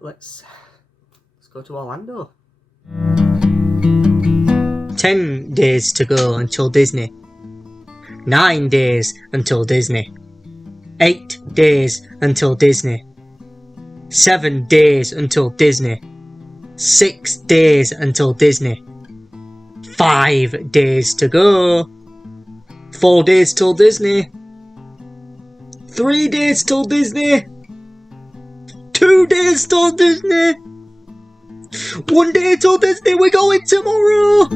let's go to Orlando. 10 days to go until Disney. 9 days until Disney. 8 days until Disney. 7 days until Disney. 6 days until Disney. 5 days to go. 4 days till Disney. 3 days till Disney. 2 days till Disney. 1 day till Disney. We're going tomorrow.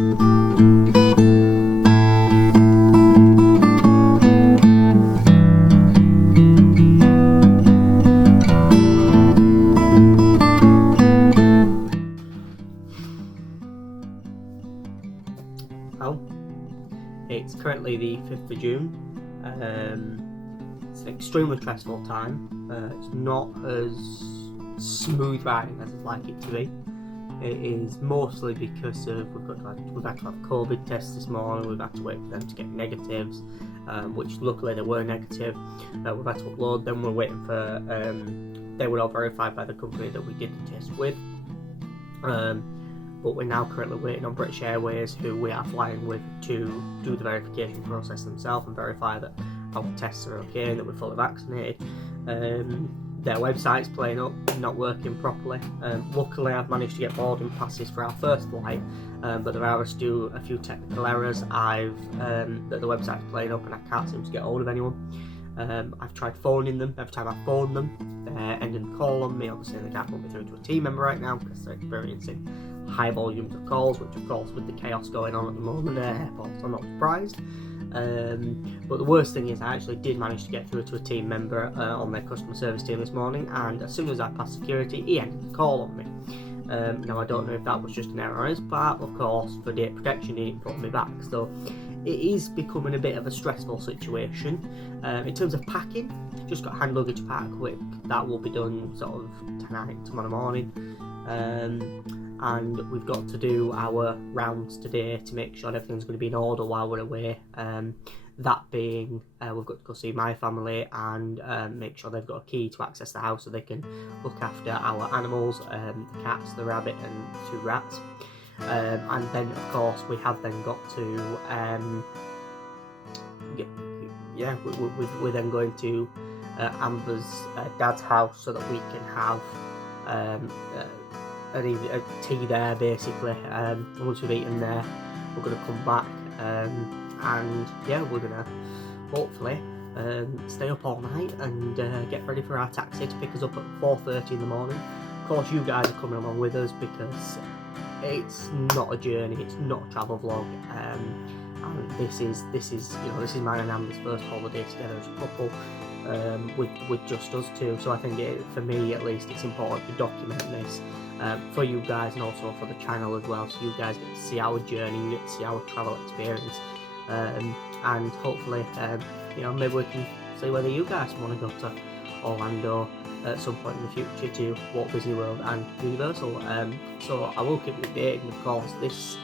Well, it's currently the 5th of June. It's an extremely stressful time. It's not as smooth riding as I'd like it to be. It is mostly because of we've had to have COVID tests this morning. We've had to wait for them to get negatives, which luckily they were negative. We've had to upload them. We're waiting for they were all verified by the company that we did the test with. But we're now currently waiting on British Airways, who we are flying with, to do the verification process themselves and verify that our tests are okay and that we're fully vaccinated. Their website's playing up, not working properly. Luckily I've managed to get boarding passes for our first flight, but there are still a few technical errors. That the website's playing up and I can't seem to get hold of anyone. I've tried phoning them. Every time I phone them, they're ending the call on me. Obviously they can't put me through to a team member right now because they're experiencing high volumes of calls, which of course with the chaos going on at the moment at airports, I'm not surprised. But the worst thing is I actually did manage to get through to a team member on their customer service team this morning, and as soon as I passed security, he ended the call on me. Now I don't know if that was just an error on his part. Of course, for data protection he didn't put me back, so it is becoming a bit of a stressful situation. In terms of packing, just got hand luggage packed quick. That will be done sort of tonight, tomorrow morning. And we've got to do our rounds today to make sure everything's going to be in order while we're away. That being, we've got to go see my family and make sure they've got a key to access the house so they can look after our animals, the cats, the rabbit and 2 rats. And then of course we have then got to, we're then going to Amber's dad's house so that we can have a tea there basically. Once we've eaten there, we're going to come back and yeah, we're going to hopefully stay up all night and get ready for our taxi to pick us up at 4:30 in the morning. Of course you guys are coming along with us because it's not a journey, it's not a travel vlog, and this is mine and Amber's first holiday together as a couple, with just us two. So I think for me at least it's important to document this for you guys and also for the channel as well, so you guys get to see our journey, you get to see our travel experience, and hopefully maybe we can see whether you guys want to go to Orlando at some point in the future to Walt Disney World and Universal. So I will keep you updated. Of course, this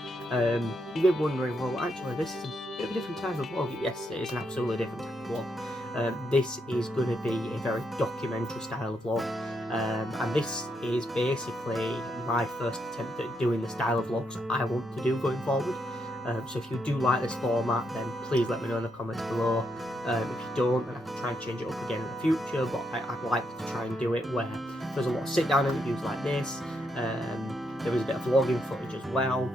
you've been wondering, well, actually this is a bit of a different type of vlog. Yes, it is an absolutely different type of vlog. This is going to be a very documentary style of vlog, and this is basically my first attempt at doing the style of vlogs I want to do going forward. So if you do like this format, then please let me know in the comments below. If you don't, then I can try and change it up again in the future, but I'd like to try and do it where there's a lot of sit down interviews like this. There is a bit of vlogging footage as well,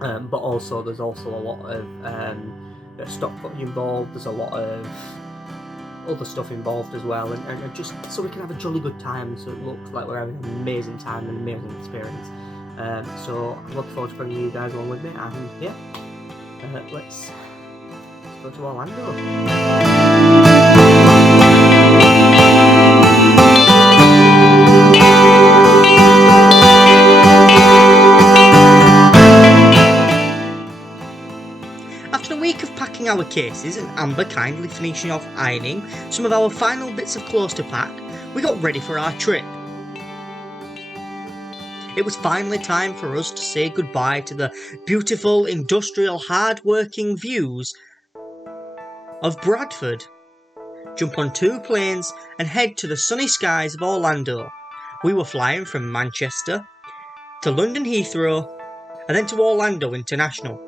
but also there's also a lot of stock footage involved. There's a lot of other stuff involved as well, and just so we can have a jolly good time, so it looks like we're having an amazing time and an amazing experience. So I'm looking forward to bringing you guys along with me, and yeah, let's go to Orlando. After a week of packing our cases and Amber kindly finishing off ironing some of our final bits of clothes to pack, we got ready for our trip. It was finally time for us to say goodbye to the beautiful, industrial, hard-working views of Bradford, jump on 2 planes and head to the sunny skies of Orlando, We were flying from Manchester to London Heathrow and then to Orlando International.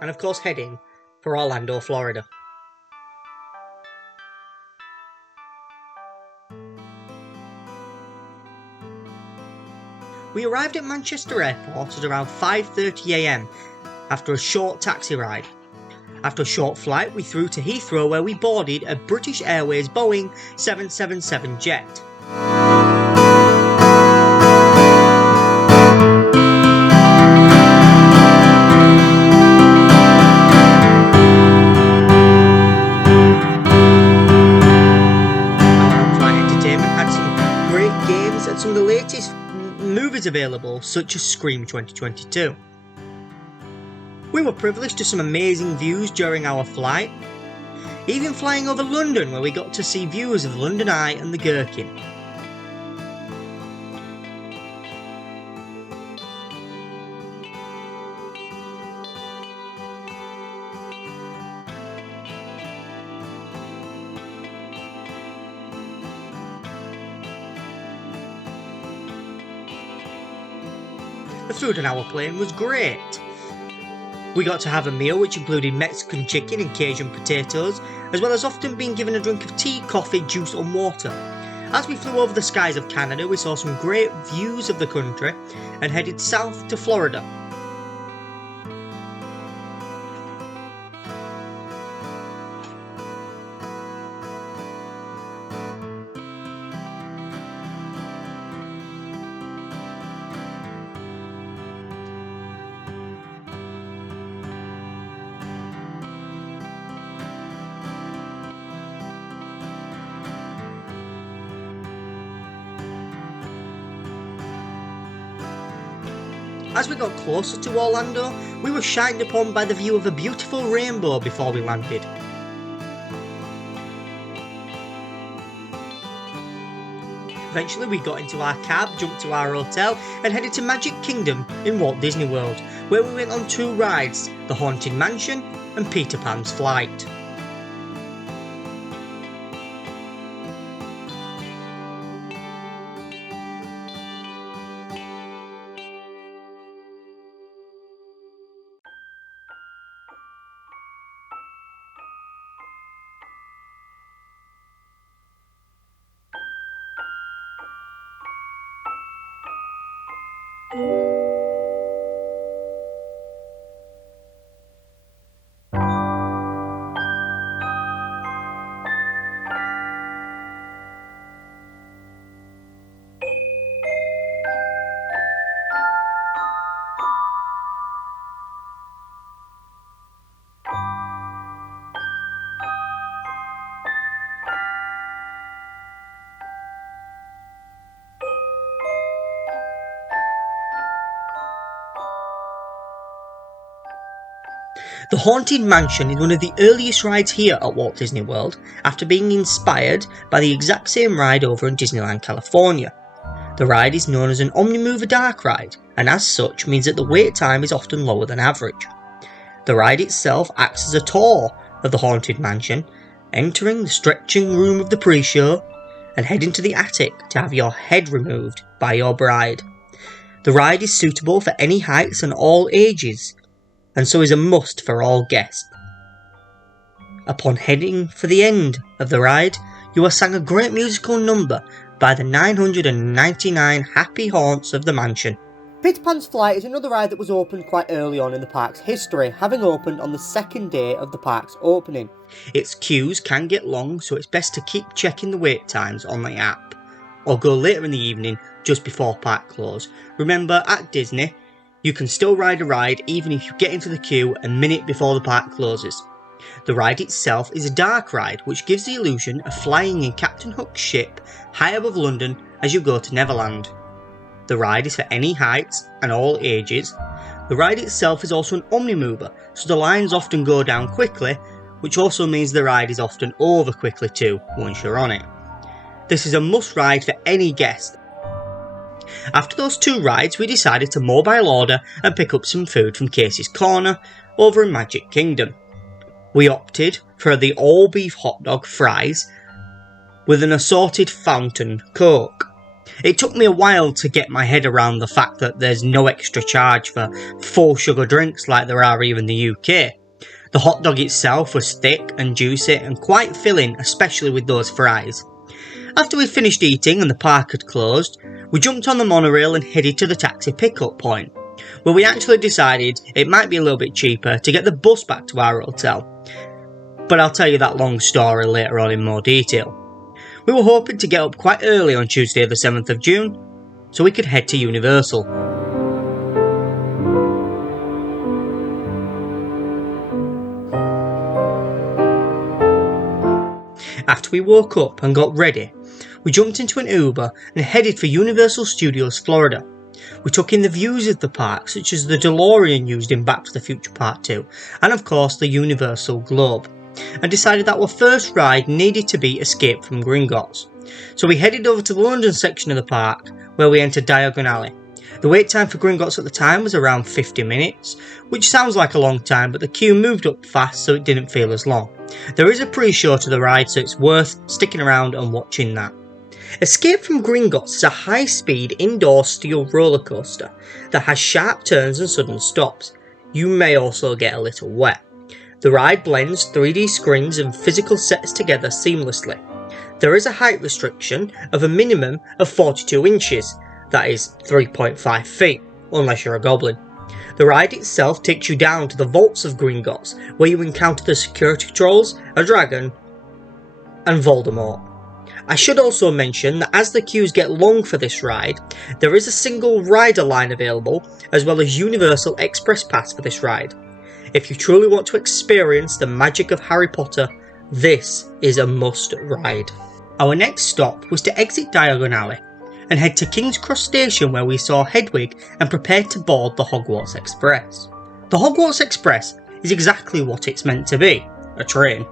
And of course heading for Orlando, Florida. We arrived at Manchester Airport at around 5:30 AM after a short taxi ride. After a short flight we flew to Heathrow where we boarded a British Airways Boeing 777 jet. Some of the latest movies available, such as Scream 2022. We were privileged to some amazing views during our flight, even flying over London where we got to see views of the London Eye and the Gherkin. The food on our plane was great. We got to have a meal which included Mexican chicken and Cajun potatoes, as well as often being given a drink of tea, coffee, juice and water. As we flew over the skies of Canada, we saw some great views of the country and headed south to Florida. As we got closer to Orlando, we were shined upon by the view of a beautiful rainbow before we landed. Eventually we got into our cab, jumped to our hotel and headed to Magic Kingdom in Walt Disney World, where we went on 2 rides, the Haunted Mansion and Peter Pan's Flight. The Haunted Mansion is one of the earliest rides here at Walt Disney World, after being inspired by the exact same ride over in Disneyland, California. The ride is known as an Omnimover Dark Ride, and as such means that the wait time is often lower than average. The ride itself acts as a tour of the Haunted Mansion, entering the stretching room of the pre-show, and heading to the attic to have your head removed by your bride. The ride is suitable for any heights and all ages, and so is a must for all guests. Upon heading for the end of the ride, you are sang a great musical number by the 999 happy haunts of the mansion. Peter Pan's Flight is another ride that was opened quite early on in the park's history, having opened on the second day of the park's opening. Its queues can get long, so it's best to keep checking the wait times on the app, or go later in the evening just before park close. Remember, at Disney, you can still ride a ride even if you get into the queue a minute before the park closes. The ride itself is a dark ride which gives the illusion of flying in Captain Hook's ship high above London as you go to Neverland. The ride is for any heights and all ages. The ride itself is also an omnimover, so the lines often go down quickly which also means the ride is often over quickly too once you're on it. This is a must ride for any guest. After those 2 rides, we decided to mobile order and pick up some food from Casey's Corner over in Magic Kingdom. We opted for the all beef hot dog fries with an assorted fountain coke. It took me a while to get my head around the fact that there's no extra charge for full sugar drinks like there are here in the UK. The hot dog itself was thick and juicy and quite filling, especially with those fries. After we'd finished eating and the park had closed, we jumped on the monorail and headed to the taxi pickup point, where we actually decided it might be a little bit cheaper to get the bus back to our hotel. But I'll tell you that long story later on in more detail. We were hoping to get up quite early on Tuesday the 7th of June, so we could head to Universal. After we woke up and got ready, we jumped into an Uber and headed for Universal Studios Florida. We took in the views of the park, such as the DeLorean used in Back to the Future Part 2, and of course the Universal Globe, and decided that our first ride needed to be Escape from Gringotts. So we headed over to the London section of the park, where we entered Diagon Alley. The wait time for Gringotts at the time was around 50 minutes, which sounds like a long time, but the queue moved up fast so it didn't feel as long. There is a pre-show to the ride, so it's worth sticking around and watching that. Escape from Gringotts is a high-speed indoor steel roller coaster that has sharp turns and sudden stops. You may also get a little wet. The ride blends 3D screens and physical sets together seamlessly. There is a height restriction of a minimum of 42 inches, that is 3.5 feet, unless you're a goblin. The ride itself takes you down to the vaults of Gringotts, where you encounter the security trolls, a dragon, and Voldemort. I should also mention that as the queues get long for this ride, there is a single rider line available, as well as Universal Express Pass for this ride. If you truly want to experience the magic of Harry Potter, this is a must ride. Our next stop was to exit Diagon Alley and head to King's Cross Station, where we saw Hedwig and prepared to board the Hogwarts Express. The Hogwarts Express is exactly what it's meant to be, a train.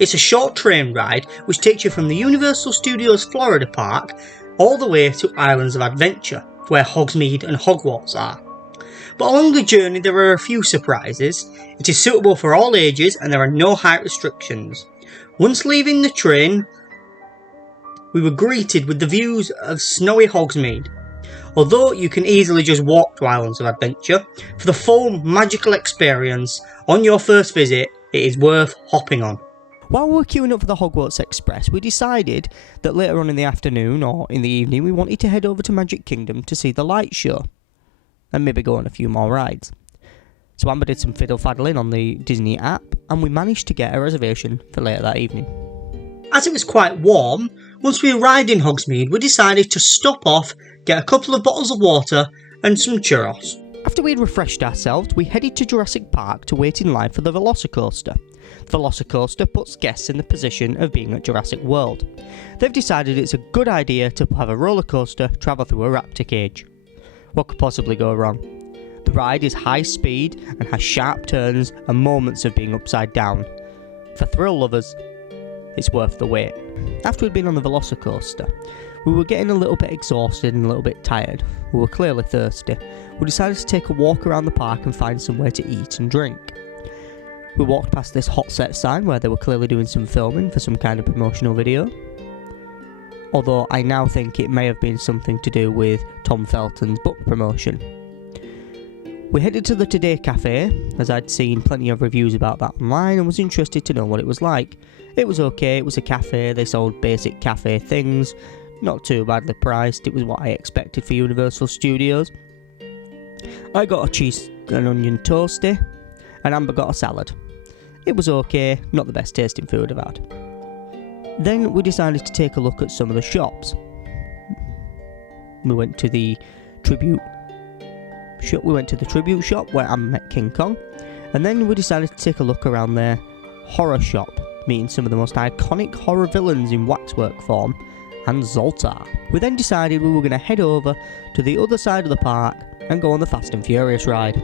It's a short train ride which takes you from the Universal Studios Florida Park all the way to Islands of Adventure, where Hogsmeade and Hogwarts are. But along the journey there are a few surprises. It is suitable for all ages and there are no height restrictions. Once leaving the train, we were greeted with the views of snowy Hogsmeade. Although you can easily just walk to Islands of Adventure, for the full magical experience on your first visit, it is worth hopping on. While we were queuing up for the Hogwarts Express, we decided that later on in the afternoon or in the evening we wanted to head over to Magic Kingdom to see the light show and maybe go on a few more rides. So Amber did some fiddle faddling on the Disney app and we managed to get a reservation for later that evening. As it was quite warm, once we arrived in Hogsmeade we decided to stop off, get a couple of bottles of water and some churros. After we had refreshed ourselves, we headed to Jurassic Park to wait in line for the Velocicoaster. The Velocicoaster puts guests in the position of being at Jurassic World. They've decided it's a good idea to have a roller coaster travel through a raptor cage. What could possibly go wrong? The ride is high speed and has sharp turns and moments of being upside down. For thrill lovers, it's worth the wait. After we'd been on the Velocicoaster, we were getting a little bit exhausted and a little bit tired. We were clearly thirsty. We decided to take a walk around the park and find somewhere to eat and drink. We walked past this hot set sign where they were clearly doing some filming for some kind of promotional video. Although I now think it may have been something to do with Tom Felton's book promotion. We headed to the Today Cafe, as I'd seen plenty of reviews about that online and was interested to know what it was like. It was okay, it was a cafe, they sold basic cafe things, not too badly priced, it was what I expected for Universal Studios. I got a cheese and onion toasty, and Amber got a salad. It was okay, not the best tasting food I've had. Then we decided to take a look at some of the shops. We went to the tribute shop where I met King Kong, and then we decided to take a look around their horror shop, meeting some of the most iconic horror villains in waxwork form, and Zoltar. We then decided we were going to head over to the other side of the park and go on the Fast and Furious ride.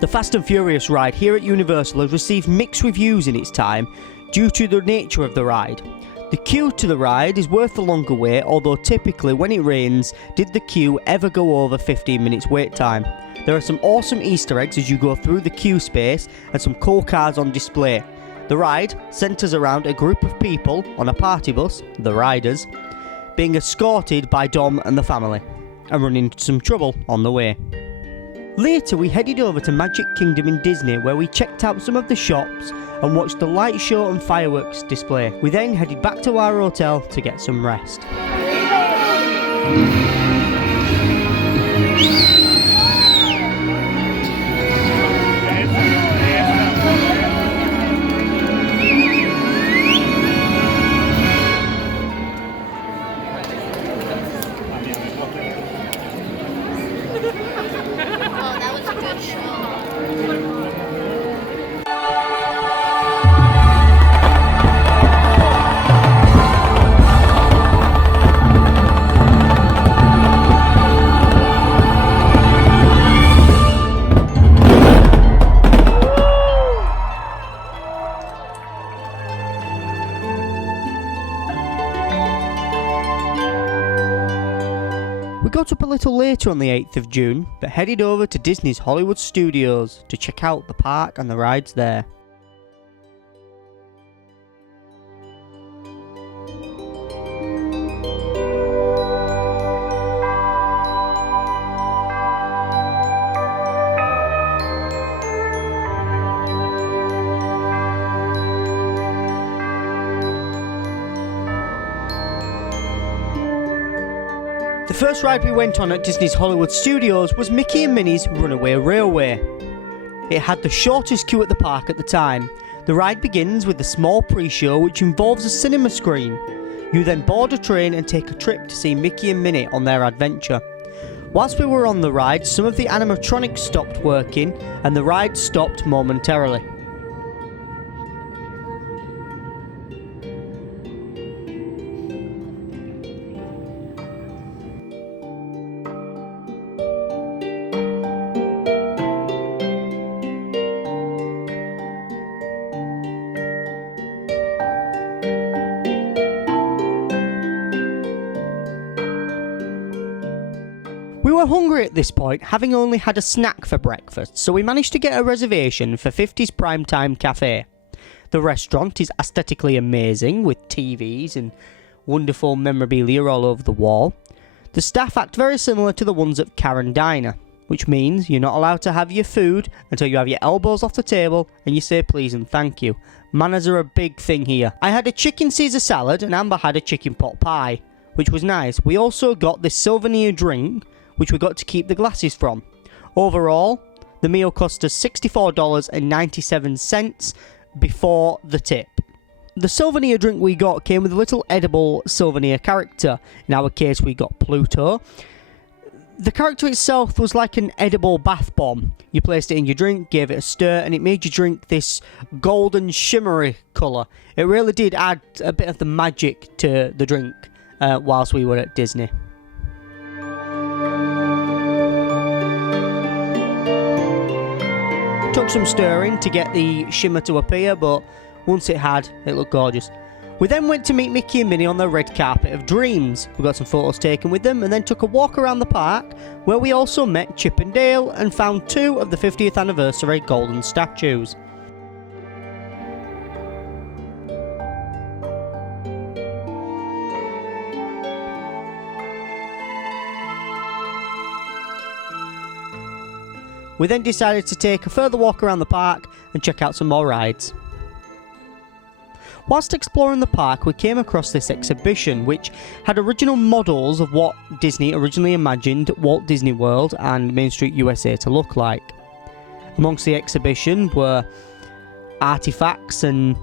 The Fast and Furious ride here at Universal has received mixed reviews in its time due to the nature of the ride. The queue to the ride is worth the longer wait, although typically when it rains, did the queue ever go over 15 minutes wait time. There are some awesome Easter eggs as you go through the queue space and some cool cars on display. The ride centres around a group of people on a party bus, the riders, being escorted by Dom and the family, and running into some trouble on the way. Later we headed over to Magic Kingdom in Disney where we checked out some of the shops and watched the light show and fireworks display. We then headed back to our hotel to get some rest. We got up a little later on the 8th of June, but headed over to Disney's Hollywood Studios to check out the park and the rides there. The first ride we went on at Disney's Hollywood Studios was Mickey and Minnie's Runaway Railway. It had the shortest queue at the park at the time. The ride begins with a small pre-show which involves a cinema screen. You then board a train and take a trip to see Mickey and Minnie on their adventure. Whilst we were on the ride, some of the animatronics stopped working and the ride stopped momentarily. We were hungry at this point, having only had a snack for breakfast, so we managed to get a reservation for 50's Primetime Cafe. The restaurant is aesthetically amazing, with TVs and wonderful memorabilia all over the wall. The staff act very similar to the ones at Karen Diner, which means you're not allowed to have your food until you have your elbows off the table and you say please and thank you. Manners are a big thing here. I had a chicken Caesar salad and Amber had a chicken pot pie, which was nice. We also got this souvenir drink, which we got to keep the glasses from. Overall, the meal cost us $64.97 before the tip. The souvenir drink we got came with a little edible souvenir character. In our case, we got Pluto. The character itself was like an edible bath bomb. You placed it in your drink, gave it a stir, and it made your drink this golden shimmery colour. It really did add a bit of the magic to the drink whilst we were at Disney. Took some stirring to get the shimmer to appear, but once it had, it looked gorgeous. We then went to meet Mickey and Minnie on the red carpet of dreams. We got some photos taken with them and then took a walk around the park where we also met Chip and Dale and found 2 of the 50th anniversary golden statues. We then decided to take a further walk around the park and check out some more rides. Whilst exploring the park, we came across this exhibition which had original models of what Disney originally imagined Walt Disney World and Main Street USA to look like. Amongst the exhibition were artifacts and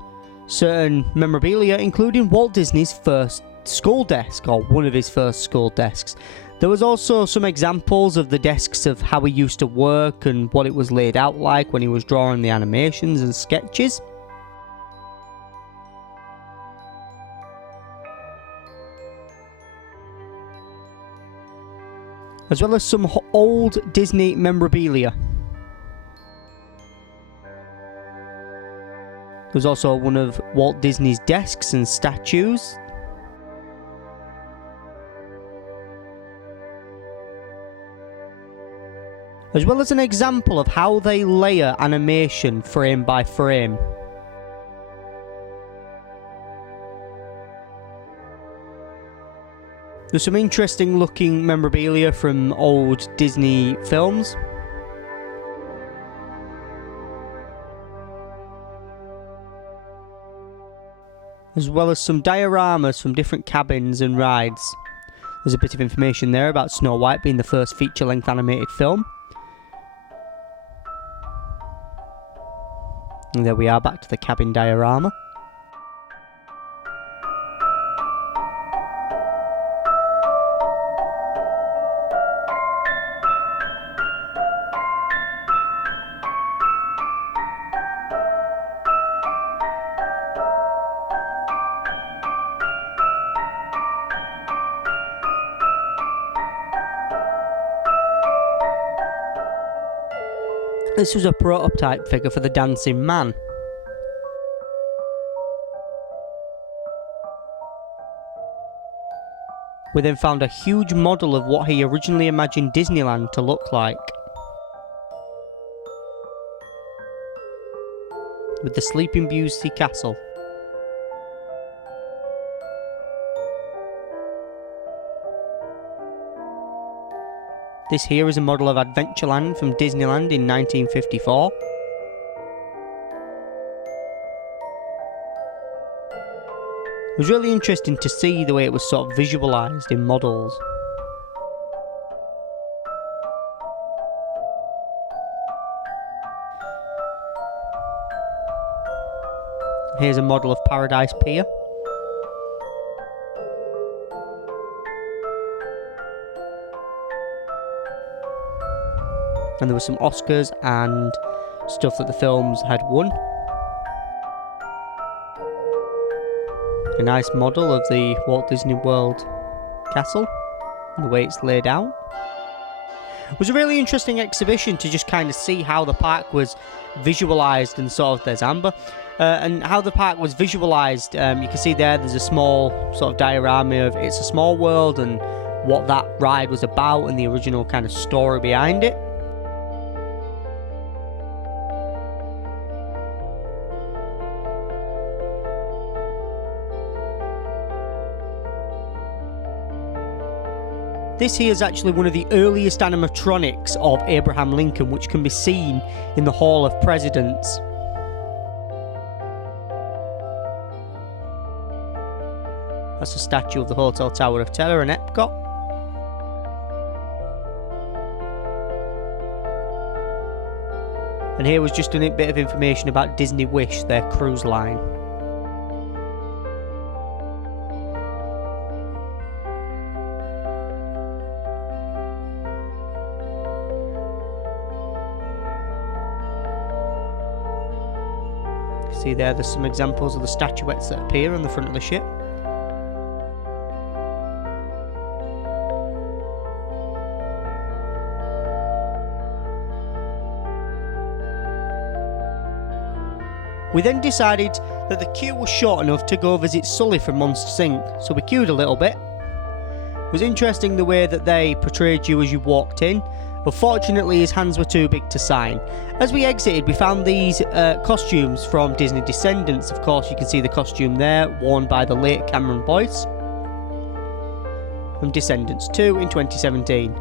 certain memorabilia, including Walt Disney's first school desk, or one of his first school desks. There was also some examples of the desks of how he used to work and what it was laid out like when he was drawing the animations and sketches. As well as some old Disney memorabilia. There's also one of Walt Disney's desks and statues. As well as an example of how they layer animation frame by frame. There's some interesting looking memorabilia from old Disney films. As well as some dioramas from different cabins and rides. There's a bit of information there about Snow White being the first feature-length animated film. And there we are, back to the cabin diorama. This was a prototype figure for the Dancing Man. We then found a huge model of what he originally imagined Disneyland to look like. With the Sleeping Beauty Castle. This here is a model of Adventureland from Disneyland in 1954. It was really interesting to see the way it was sort of visualised in models. Here's a model of Paradise Pier. And there were some Oscars and stuff that the films had won. A nice model of the Walt Disney World castle and the way it's laid out. It was a really interesting exhibition to just kind of see how the park was visualised, and sort of, there's Amber, and how the park was visualised. You can see there's a small sort of diorama of It's a Small World and what that ride was about and the original kind of story behind it. This here is actually one of the earliest animatronics of Abraham Lincoln, which can be seen in the Hall of Presidents. That's a statue of the Hotel Tower of Terror in Epcot. And here was just a bit of information about Disney Wish, their cruise line. See there's some examples of the statuettes that appear on the front of the ship. We then decided that the queue was short enough to go visit Sully from Monsters Inc. So we queued a little bit. It was interesting the way that they portrayed you as you walked in. Unfortunately, his hands were too big to sign. As we exited, we found these costumes from Disney Descendants. Of course, you can see the costume there, worn by the late Cameron Boyce from Descendants 2 in 2017.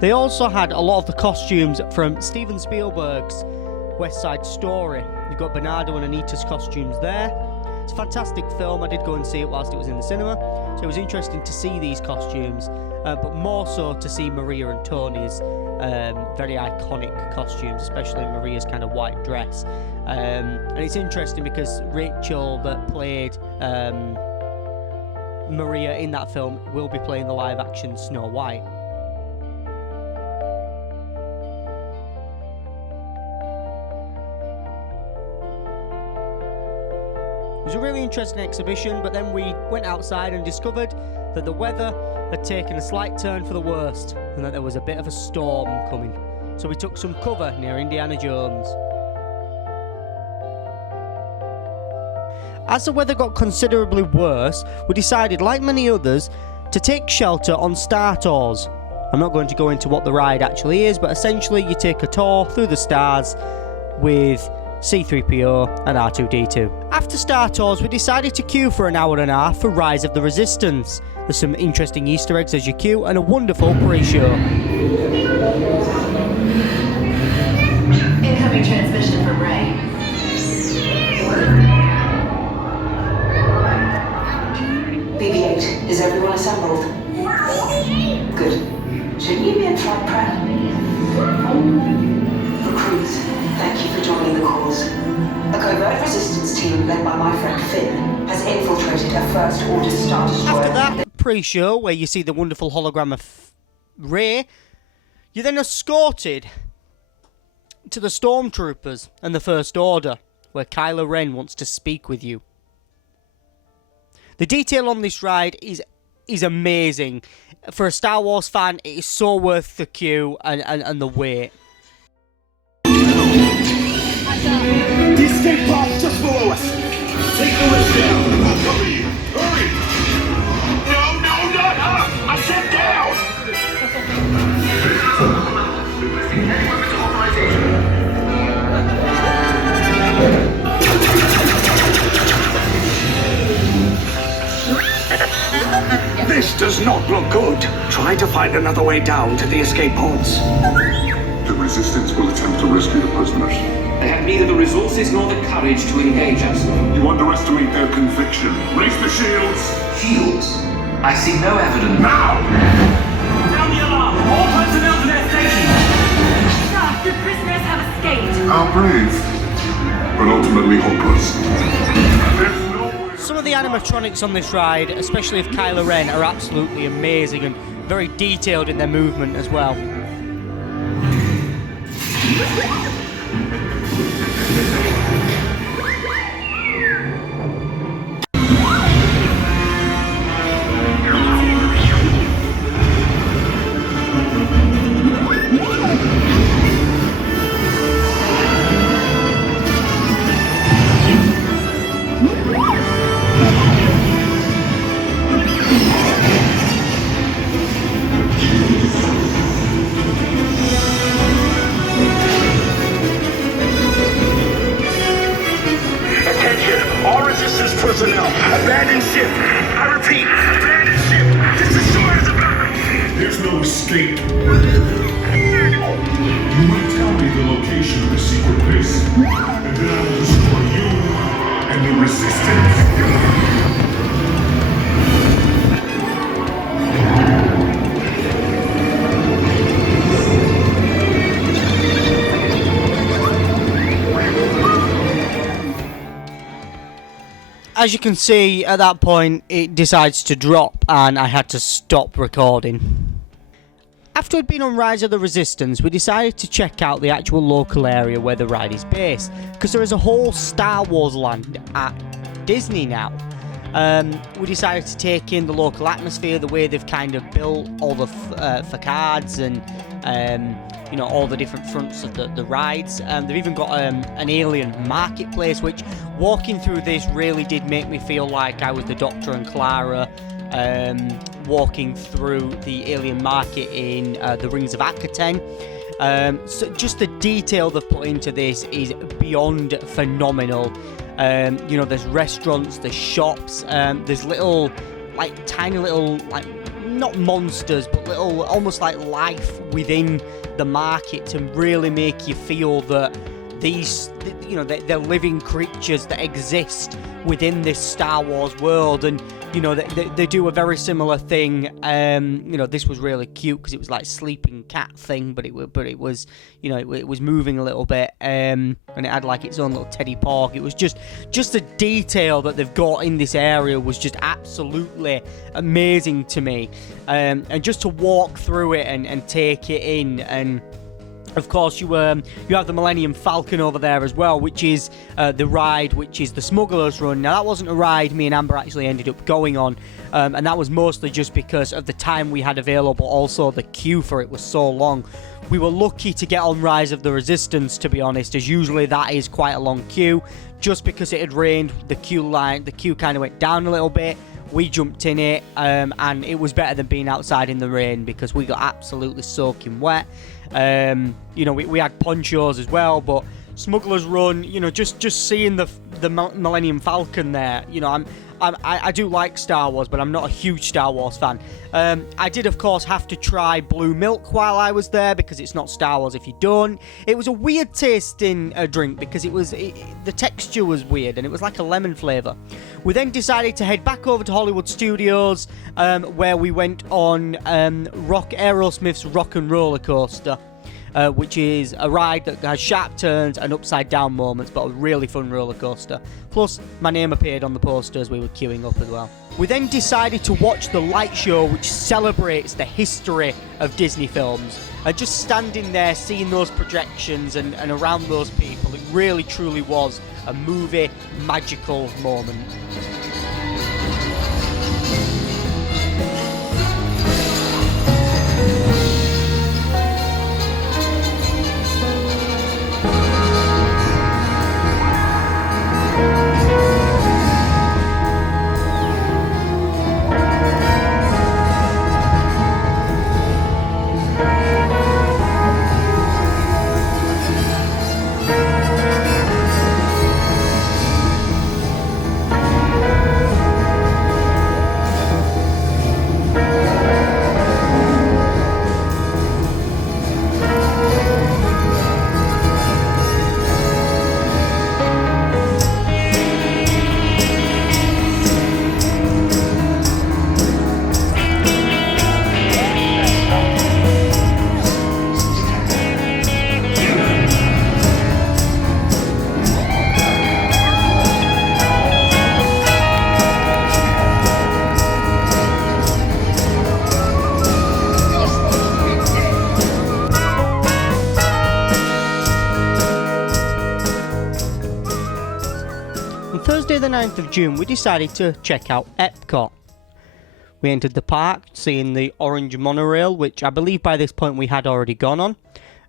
They also had a lot of the costumes from Steven Spielberg's West Side Story. You've got Bernardo and Anita's costumes there. It's a fantastic film. I did go and see it whilst it was in the cinema, so it was interesting to see these costumes, but more so to see Maria and Tony's very iconic costumes, especially Maria's kind of white dress. And it's interesting because Rachel, that played Maria in that film, will be playing the live-action Snow White. It was a really interesting exhibition, but then we went outside and discovered that the weather had taken a slight turn for the worst and that there was a bit of a storm coming. So we took some cover near Indiana Jones. As the weather got considerably worse, we decided, like many others, to take shelter on Star Tours. I'm not going to go into what the ride actually is, but essentially you take a tour through the stars with C-3PO and R2-D2. After Star Tours, we decided to queue for an hour and a half for Rise of the Resistance. There's some interesting Easter eggs as you queue and a wonderful pre-show. Incoming transmission from Ray. BB-8, is everyone assembled? Good. Shouldn't you be in flight prep? Recruits, thank you for joining the cause. A covert resistance team led by my friend Finn has infiltrated a First Order Star Destroyer. After that pre-show, where you see the wonderful hologram of Ray, you're then escorted to the Stormtroopers and the First Order, where Kylo Ren wants to speak with you. The detail on this ride is amazing. For a Star Wars fan, it is so worth the queue and the wait. The escape pod's just below us. Take the lift down. I'll cover you. Hurry! No, not up! I said down! This does not look good. Try to find another way down to the escape pods. The Resistance will attempt to rescue the prisoners. They have neither the resources nor the courage to engage us. You underestimate their conviction. Raise the shields! Shields? I see no evidence. Now! Sound the alarm! All personnel to their stations! Sir, the prisoners have escaped. How brave, but ultimately hopeless. There's no way. Some of the animatronics on this ride, especially of Kylo Ren, are absolutely amazing and very detailed in their movement as well. Personnel, abandon ship. I repeat, abandon ship. This destroyer's about. There's no escape. You will tell me the location of the secret base, and then I will destroy you and the Resistance. As you can see, at that point, it decides to drop, and I had to stop recording. After we'd been on Rise of the Resistance, we decided to check out the actual local area where the ride is based, because there is a whole Star Wars land at Disney now. We decided to take in the local atmosphere, the way they've kind of built all the facades and you know, all the different fronts of the rides. They've even got an alien marketplace, which walking through this really did make me feel like I was the Doctor and Clara walking through the alien market in the Rings of Akaten. So just the detail they've put into this is beyond phenomenal. You know, there's restaurants, there's shops, there's little, like, tiny little, like, not monsters, but little, almost like life within the market to really make you feel that these, you know, they're living creatures that exist within this Star Wars world. And you know, they do a very similar thing. You know, this was really cute because it was like sleeping cat thing, but it was, you know, it was moving a little bit, and it had like its own little teddy paw. It was just the detail that they've got in this area was just absolutely amazing to me. And just to walk through it and take it in, and Of course, you have the Millennium Falcon over there as well, which is the ride, which is the Smuggler's Run. Now, that wasn't a ride me and Amber actually ended up going on, and that was mostly just because of the time we had available. Also, the queue for it was so long. We were lucky to get on Rise of the Resistance, to be honest, as usually that is quite a long queue. Just because it had rained, the queue kind of went down a little bit. We jumped in it, and it was better than being outside in the rain because we got absolutely soaking wet. You know, we had ponchos as well, but Smuggler's Run, you know, just seeing the Millennium Falcon there, you know, I do like Star Wars, but I'm not a huge Star Wars fan. I did, of course, have to try blue milk while I was there because it's not Star Wars if you don't. It was a weird tasting drink because the texture was weird and it was like a lemon flavour. We then decided to head back over to Hollywood Studios, where we went on Aerosmith's Rock and Roller Coaster. Which is a ride that has sharp turns and upside down moments, but a really fun roller coaster. Plus, my name appeared on the poster as we were queuing up as well. We then decided to watch the light show, which celebrates the history of Disney films. And just standing there, seeing those projections and around those people, it really truly was a movie magical moment. Thursday the 9th of June, we decided to check out Epcot. We entered the park, seeing the orange monorail, which I believe by this point we had already gone on.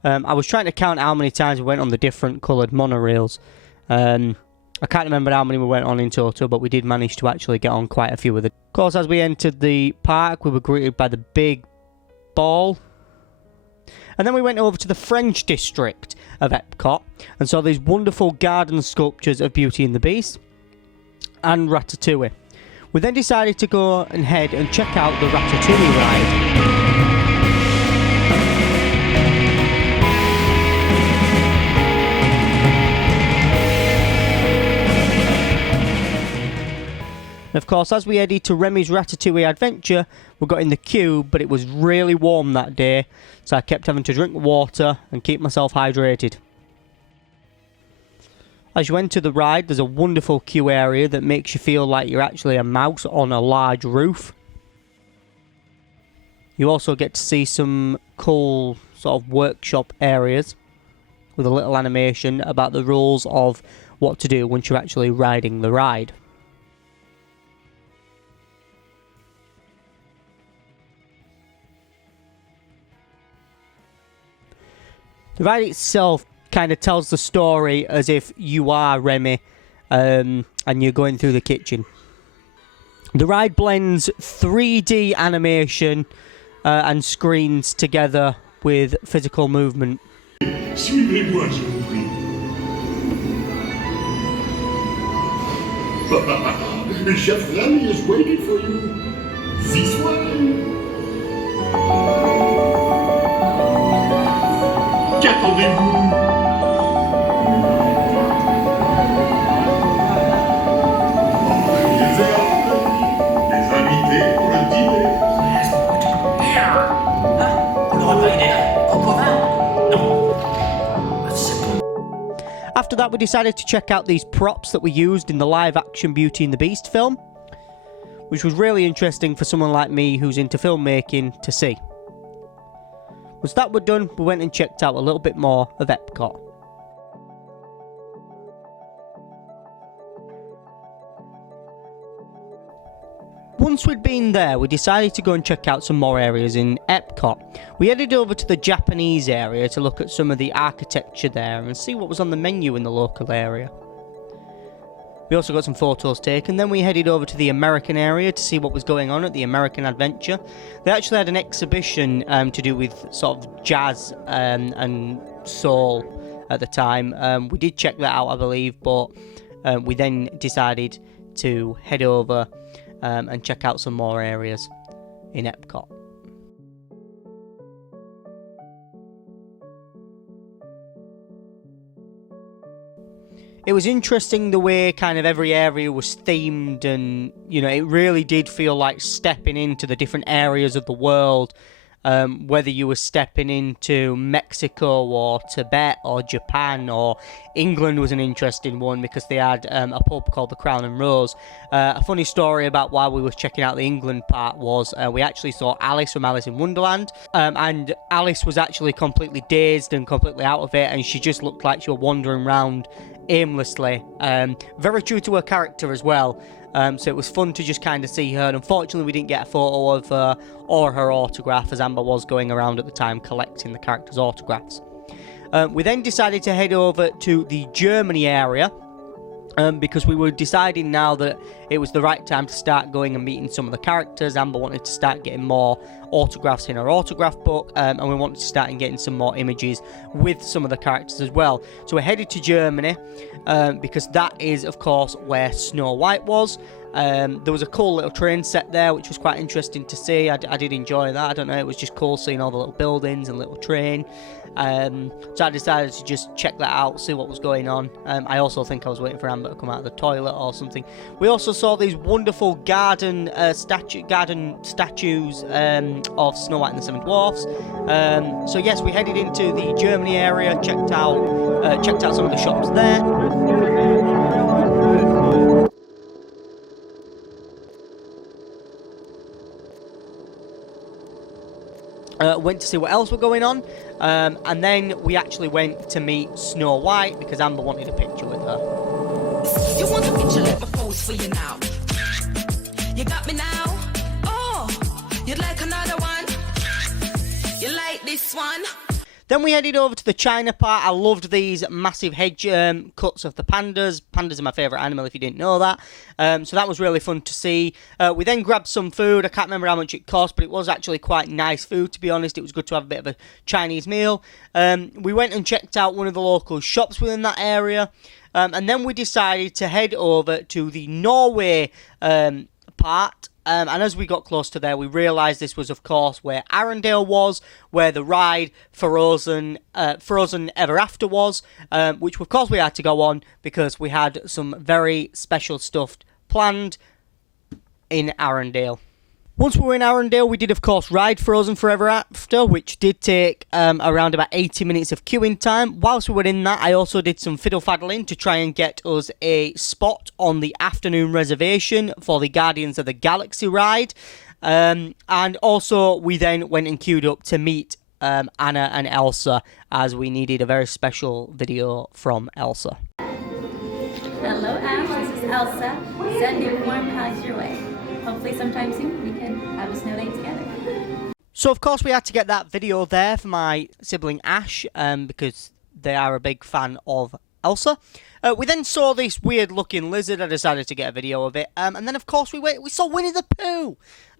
I was trying to count how many times we went on the different coloured monorails. I can't remember how many we went on in total, but we did manage to actually get on quite a few of them. Of course, as we entered the park, we were greeted by the big ball. And then we went over to the French district of Epcot and saw these wonderful garden sculptures of Beauty and the Beast and Ratatouille. We then decided to go and head and check out the Ratatouille ride. Of course, as we headed to Remy's Ratatouille Adventure, we got in the queue, but it was really warm that day, so I kept having to drink water and keep myself hydrated. As you enter the ride, there's a wonderful queue area that makes you feel like you're actually a mouse on a large roof. You also get to see some cool sort of workshop areas with a little animation about the rules of what to do once you're actually riding the ride. The ride itself kind of tells the story as if you are Remy and you're going through the kitchen. The ride blends 3D animation and screens together with physical movement. Suivez-moi, je vous prie. Chef Remy is waiting for you. This way. Qu'attendez-vous? Les invités pour le dîner. Le repas est au province? Non. After that, we decided to check out these props that were used in the live-action Beauty and the Beast film, which was really interesting for someone like me who's into filmmaking to see. We Once that were done, we went and checked out a little bit more of Epcot. Once we'd been there, we decided to go and check out some more areas in Epcot. We headed over to the Japanese area to look at some of the architecture there and see what was on the menu in the local area. We also got some photos taken. Then we headed over to the American area to see what was going on at the American Adventure. They actually had an exhibition to do with sort of jazz and soul at the time. We did check that out, I believe, but we then decided to head over and check out some more areas in Epcot. It was interesting the way kind of every area was themed, and you know, it really did feel like stepping into the different areas of the world. Whether you were stepping into Mexico or Tibet or Japan, or England was an interesting one because they had a pub called the Crown and Rose. A funny story about why we were checking out the England part was we actually saw Alice from Alice in Wonderland, and Alice was actually completely dazed and completely out of it, and she just looked like she was wandering around aimlessly. Very true to her character as well. So it was fun to just kind of see her. And unfortunately, we didn't get a photo of her or her autograph, as Amber was going around at the time collecting the characters' autographs. We then decided to head over to the Germany area, because we were deciding now that it was the right time to start going and meeting some of the characters. Amber wanted to start getting more autographs in her autograph book, and we wanted to start getting some more images with some of the characters as well. So we're headed to Germany, because that is, of course, where Snow White was. There was a cool little train set there, which was quite interesting to see. I did enjoy that. I don't know, it was just cool seeing all the little buildings and little train. So I decided to just check that out, see what was going on. I also think I was waiting for Amber to come out of the toilet or something. We also saw these wonderful garden statues of Snow White and the Seven Dwarfs. So yes, we headed into the Germany area, checked out some of the shops there. Went to see what else was going on, and then we actually went to meet Snow White because Amber wanted a picture with her. You want a picture, let me pose for you now. You got me now? Oh, you'd like another one? You like this one? Then we headed over to the China part. I loved these massive hedge cuts of the pandas. Pandas are my favourite animal, if you didn't know that. So that was really fun to see. We then grabbed some food. I can't remember how much it cost, but it was actually quite nice food, to be honest. It was good to have a bit of a Chinese meal. We went and checked out one of the local shops within that area. And then we decided to head over to the Norway part. And as we got close to there, we realised this was, of course, where Arendelle was, where the ride Frozen Ever After was, which, of course, we had to go on because we had some very special stuff planned in Arendelle. Once we were in Arendelle, we did, of course, ride Frozen Forever After, which did take around about 80 minutes of queuing time. Whilst we were in that, I also did some fiddle-faddling to try and get us a spot on the afternoon reservation for the Guardians of the Galaxy ride. And also, we then went and queued up to meet Anna and Elsa, as we needed a very special video from Elsa. Hello, Ash. This is Elsa. Sending warm hugs your way. Hopefully sometime soon we can have a snow day together. So of course we had to get that video there for my sibling Ash, because they are a big fan of Elsa. We then saw this weird looking lizard. I decided to get a video of it. And then of course we saw Winnie the Pooh.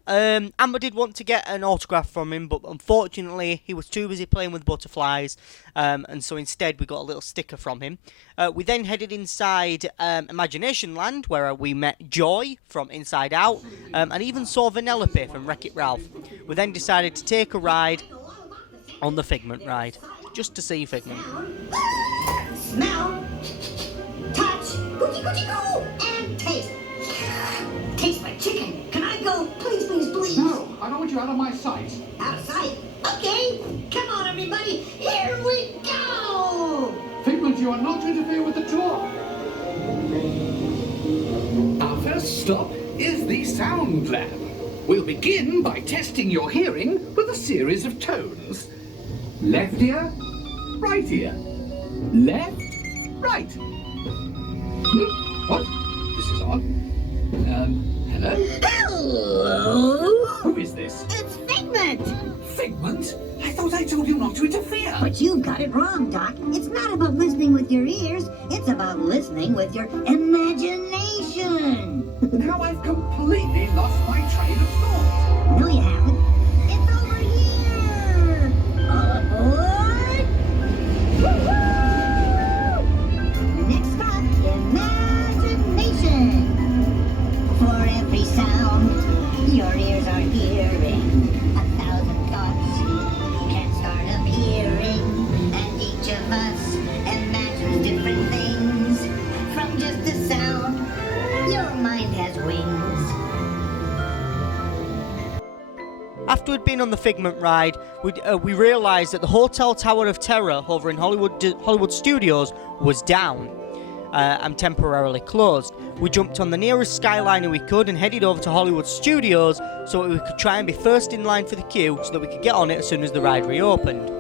Amber did want to get an autograph from him, but unfortunately he was too busy playing with butterflies, and so instead we got a little sticker from him. We then headed inside Imagination Land, where we met Joy from Inside Out, and even saw Vanellope from Wreck-It Ralph. We then decided to take a ride on the Figment ride, just to see Figment. Smell, touch, coochie coochie coo, and taste. Taste my chicken. Can I go? Please, please, please. No, I don't want you out of my sight. Out of sight? Okay. Come on, everybody. Here we go. Figment, you are not to interfere with the tour. Our first stop is the Sound Lab. We'll begin by testing your hearing with a series of tones. Left ear, right ear. Left, right. What? This is odd. Hello? Hello? Who is this? It's Figment! Figment? I thought I told you not to interfere. But you've got it wrong, Doc. It's not about listening with your ears. It's about listening with your imagination. Now I've completely lost my train of thought. No, you haven't. It's over here. All aboard. Woo-hoo! Next stop, imagination. For every sound your ears are hearing, 1,000 thoughts can start appearing, and each of us imagines different things from just the sound. Your mind has wings. After we'd been on the Figment ride, we realised that the Hotel Tower of Terror over in Hollywood Studios was down and temporarily closed. We jumped on the nearest Skyliner we could and headed over to Hollywood Studios so that we could try and be first in line for the queue so that we could get on it as soon as the ride reopened.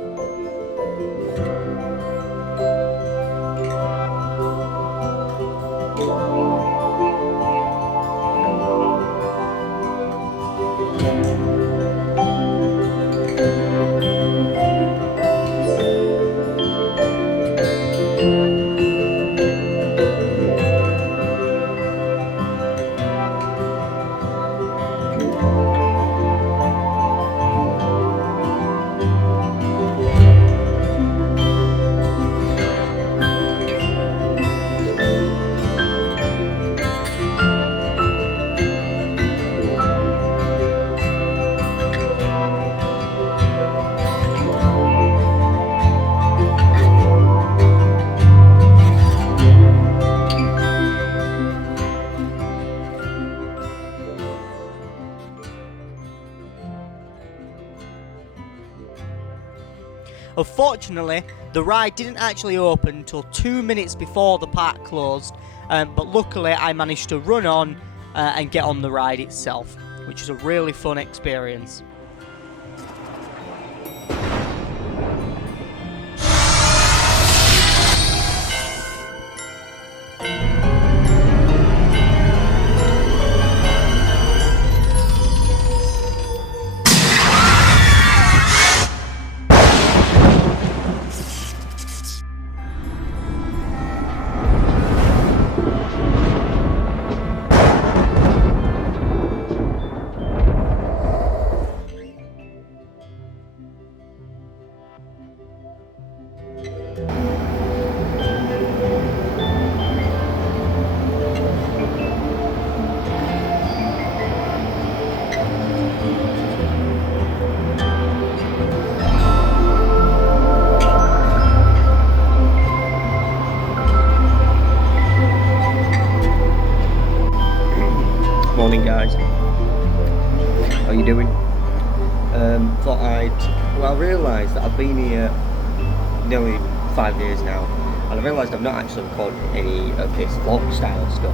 Unfortunately, the ride didn't actually open until 2 minutes before the park closed, but luckily I managed to run on and get on the ride itself, which was a really fun experience. Morning guys, how you doing? I realised that I've been here nearly 5 years now, and I realised I've not actually recorded any of this vlog style stuff.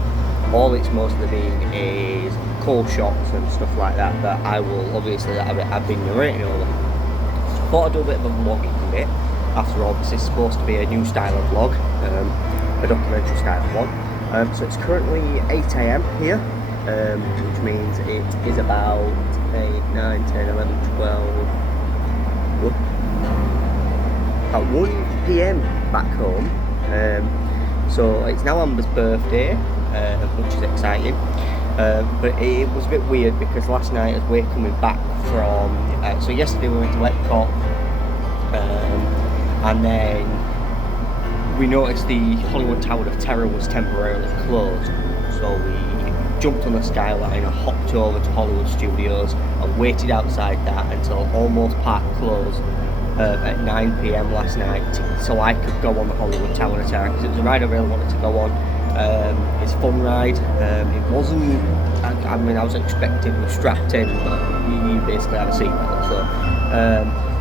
All it's mostly been is call shots and stuff like that I will obviously I've been narrating over. So I thought I'd do a bit of a vlogging bit. After all, this is supposed to be a new style of vlog, a documentary style vlog. So it's currently 8 AM here. Which means it is about 8, 9, 10, 11, 12, about 1 PM back home. So it's now Amber's birthday, which is exciting. But it was a bit weird because last night as we're coming back from, so yesterday we went to Epcot, and then we noticed the Hollywood Tower of Terror was temporarily closed. So we jumped on the Skyliner, hopped over to Hollywood Studios and waited outside that until almost park closed at 9 PM last night so I could go on the Hollywood Tower of Terror because it was a ride I really wanted to go on. It's a fun ride. It wasn't, I mean I was expecting we strapped in, but you basically had a seatbelt, so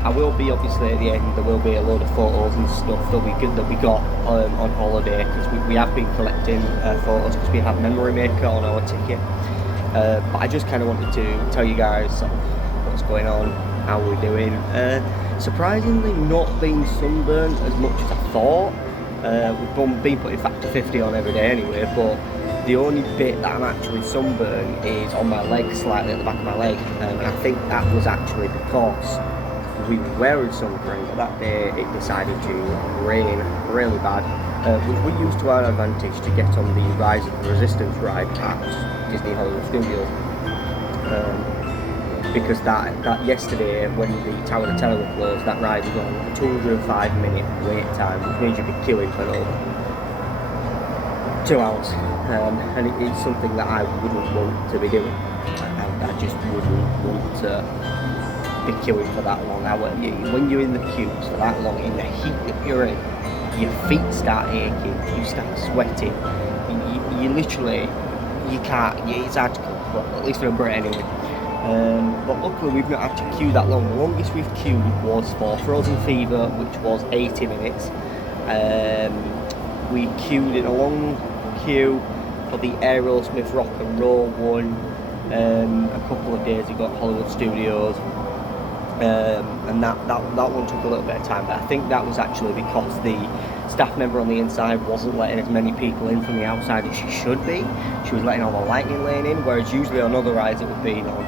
I will be, obviously at the end there will be a load of photos and stuff that we got on holiday, because we have been collecting photos because we have Memory Maker on our ticket. But I just kind of wanted to tell you guys what's going on, how we're doing. Surprisingly not being sunburned as much as I thought. We've been putting factor 50 on every day anyway, but the only bit that I'm actually sunburned is on my leg, slightly at the back of my leg, and I think that was actually because we were wearing sunscreen, but that day it decided to rain really bad, which we used to our advantage to get on the Rise of the Resistance ride at Disney Hollywood Studios. Because that yesterday, when the Tower of Terror was closed, that ride was on a 205-minute wait time, which means you'd be queuing for another 2 hours. And it's something that I wouldn't want to be doing. I just wouldn't want to be queuing for that long. When you're in the queues for that long, in the heat that you're in, your feet start aching, you start sweating. You literally, you can't, it's hard to cope, well, at least for a Brit anyway. But luckily we've not had to queue that long. The longest we've queued was for Frozen Fever, which was 80 minutes. We queued in a long queue for the Aerosmith Rock and Roll one a couple of days ago at Hollywood Studios, and that one took a little bit of time, but I think that was actually because the staff member on the inside wasn't letting as many people in from the outside as she should be. She was letting all the lightning lane in, whereas usually on other rides that we've been on,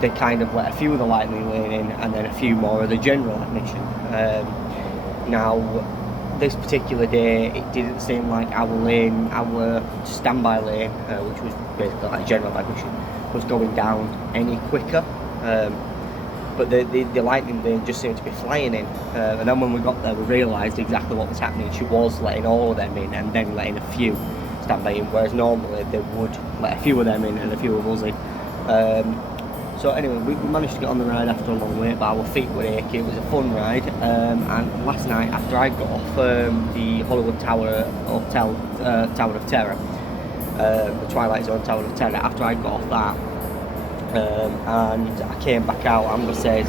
they kind of let a few of the lightning lane in and then a few more of the general admission. Now, this particular day, it didn't seem like our lane, our standby lane, which was basically like general admission, was going down any quicker. But the lightning lane just seemed to be flying in, and then when we got there we realised exactly what was happening. She was letting all of them in and then letting a few stand by in, whereas normally they would let a few of them in and a few of us in. So anyway, we managed to get on the ride after a long wait, but our feet were aching. It was a fun ride, and last night after I got off the Hollywood Tower Hotel, Tower of Terror, the Twilight Zone Tower of Terror, after I got off that, and I came back out, Amber says,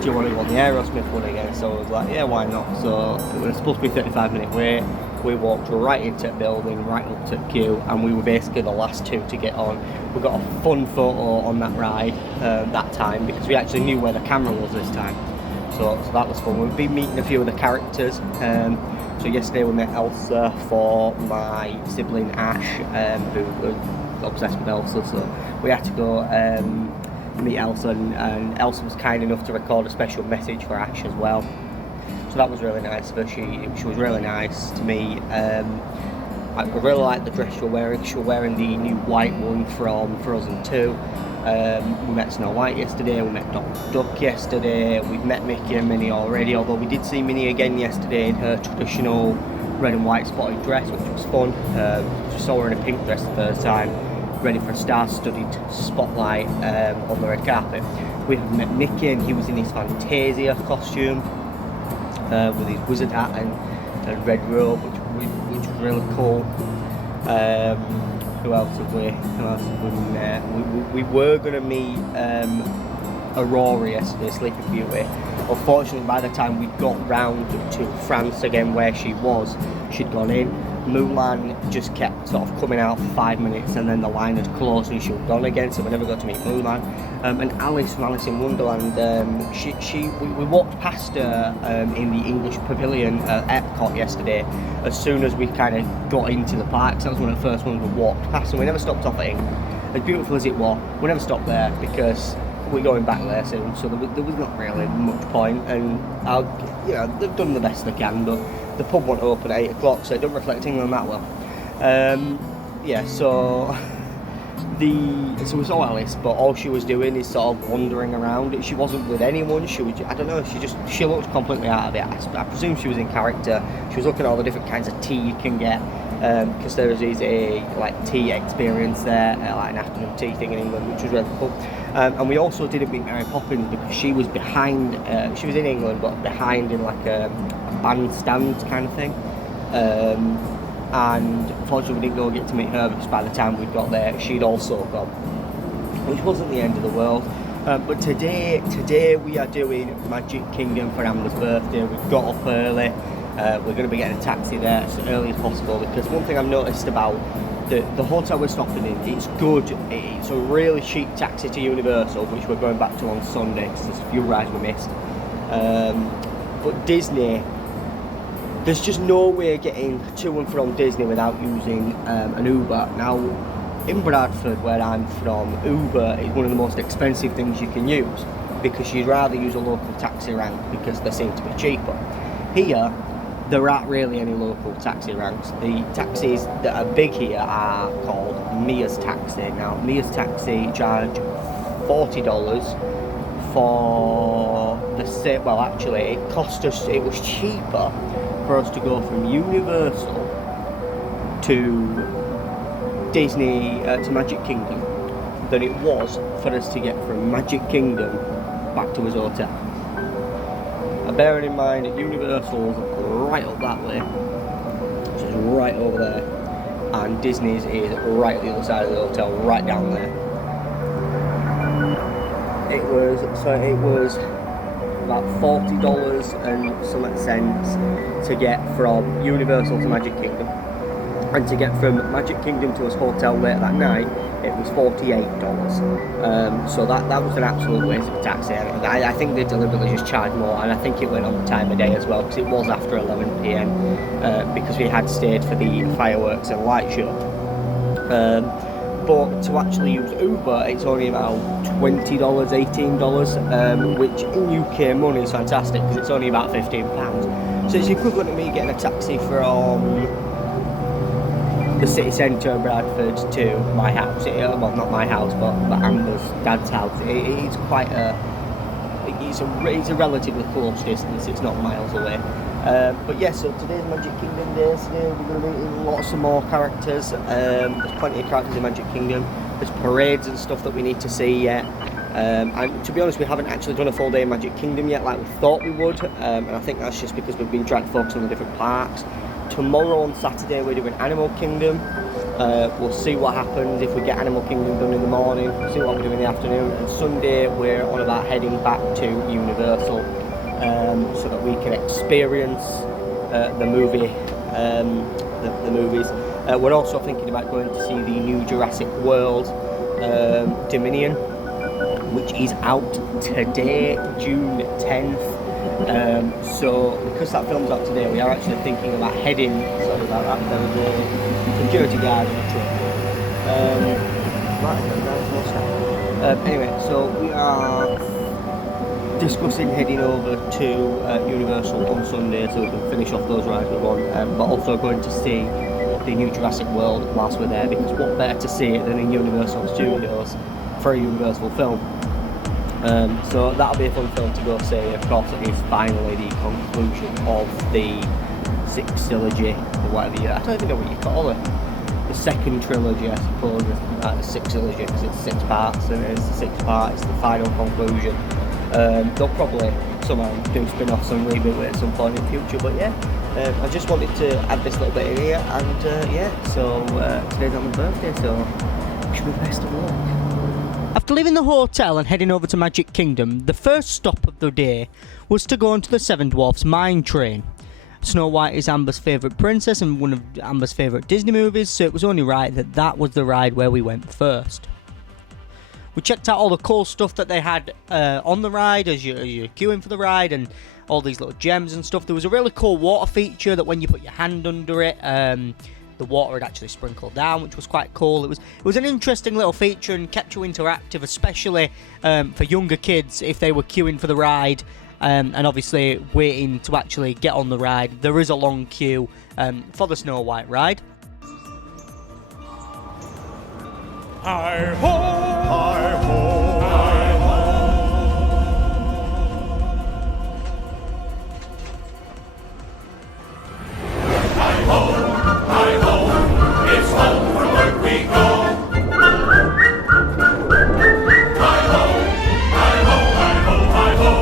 do you want to go on the Aerosmith one again? So I was like, yeah, why not? So it was supposed to be a 35-minute wait. We walked right into the building, right up to the queue, and we were basically the last two to get on. We got a fun photo on that ride that time, because we actually knew where the camera was this time. So that was fun. We've been meeting a few of the characters. So yesterday we met Elsa for my sibling Ash, who was obsessed with Elsa, so we had to go meet Elsa, and Elsa was kind enough to record a special message for Ash as well. So that was really nice of her. She was really nice to me. I really liked the dress she was wearing. She was wearing the new white one from Frozen 2. We met Snow White yesterday, we met Duck yesterday, we've met Mickey and Minnie already, although we did see Minnie again yesterday in her traditional red and white spotted dress, which was fun. We saw her in a pink dress the first time, ready for a star-studded spotlight on the red carpet. We have met Mickey, and he was in his Fantasia costume with his wizard hat and red robe, which was really cool. Who else have we met? We were going to meet Aurora yesterday, Sleeping Beauty. Unfortunately, by the time we got round to France again, where she was, she'd gone in. Mulan just kept sort of coming out for 5 minutes, and then the line had closed and she was gone again, so we never got to meet Mulan. And Alice from Alice in Wonderland, we walked past her in the English Pavilion at Epcot yesterday, as soon as we kind of got into the park. So that was one of the first ones we walked past, and we never stopped off at it. As beautiful as it was, we never stopped there because we're going back there soon, so there was not really much point. And they've done the best they can, but the pub won't open at 8 o'clock, so it doesn't reflect England that well. So we saw Alice, but all she was doing is sort of wandering around. She wasn't with anyone. She was, I don't know, she looked completely out of it. I presume she was in character. She was looking at all the different kinds of tea you can get, because there is a tea experience there, like an afternoon tea thing in England, which was really cool. And we also didn't meet Mary Poppins because she was behind. She was in England, but behind in like a bandstand kind of thing. And unfortunately we didn't get to meet her because by the time we got there she'd also gone, which wasn't the end of the world. But today we are doing Magic Kingdom for Amber's birthday. We've got up early. We're going to be getting a taxi there as early as possible, because one thing I've noticed about the hotel we're stopping in, it's good. It's a really cheap taxi to Universal, which we're going back to on Sunday because there's a few rides we missed. But Disney, there's just no way getting to and from Disney without using an Uber. Now, in Bradford, where I'm from, Uber is one of the most expensive things you can use because you'd rather use a local taxi rank because they seem to be cheaper. Here, there aren't really any local taxi ranks. The taxis that are big here are called Mia's Taxi. Now, Mia's Taxi charge $40 for the same. Well, actually, it cost us. It was cheaper for us to go from Universal to Disney to Magic Kingdom than it was for us to get from Magic Kingdom back to his hotel. And bearing in mind that Universal's right up that way, which is right over there, and Disney's is right at the other side of the hotel, right down there. It was about $40 and some cents to get from Universal to Magic Kingdom. And to get from Magic Kingdom to his hotel later that night, it was $48. So that was an absolute waste of a taxi. I think they deliberately just charged more, and I think it went on the time of day as well, because it was after 11 PM, because we had stayed for the fireworks and light show. But to actually use Uber, it's only about $20, $18, which in UK money is fantastic, because it's only about £15. So it's equivalent to me getting a taxi from the city centre of Bradford to my house. Well, not my house, but Amber's dad's house. It's quite it's a relatively close distance. It's not miles away. But yeah, so today's Magic Kingdom Day. Today we're going to meet lots of more characters. There's plenty of characters in Magic Kingdom. There's parades and stuff that we need to see yet. And to be honest, we haven't actually done a full day in Magic Kingdom yet, like we thought we would. And I think that's just because we've been trying to focus on the different parks. Tomorrow on Saturday we're doing Animal Kingdom. We'll see what happens if we get Animal Kingdom done in the morning. We'll see what we do in the afternoon. And Sunday we're on about heading back to Universal, so that we can experience the movie, the movies. We're also thinking about going to see the new Jurassic World Dominion, which is out today, June 10th. So because that film's out today, we are actually thinking about heading. Sorry about that. There was a security guard on the truck. Anyway, so we are discussing heading over to Universal on Sunday, so we can finish off those rides we want. But also going to see the new Jurassic World whilst we're there, because what better to see it than in Universal Studios for a Universal film. So that'll be a fun film to go see. Of course, it is finally the conclusion of the sixtilogy, or whatever I don't even know what you call it. The second trilogy, I suppose, the sixtilogy, because it's 6 parts, and it's the 6th part, it's the final conclusion. They'll probably somehow do spin-offs and reboot it at some point in the future, but yeah, I just wanted to add this little bit in here, and yeah, so today's on my birthday, so wish me the best of luck. After leaving the hotel and heading over to Magic Kingdom, the first stop of the day was to go onto the Seven Dwarfs Mine Train. Snow White is Amber's favourite princess and one of Amber's favourite Disney movies, so it was only right that that was the ride where we went first. We checked out all the cool stuff that they had on the ride as you're queuing for the ride, and all these little gems and stuff. There was a really cool water feature that when you put your hand under it, the water had actually sprinkled down, which was quite cool. It was an interesting little feature and kept you interactive, especially for younger kids if they were queuing for the ride and obviously waiting to actually get on the ride. There is a long queue for the Snow White ride. Hi-ho! Hi-ho! Hi-ho! Hi-ho! It's home from work we go! Hi-ho! Hi-ho! Hi-ho! Hi-ho!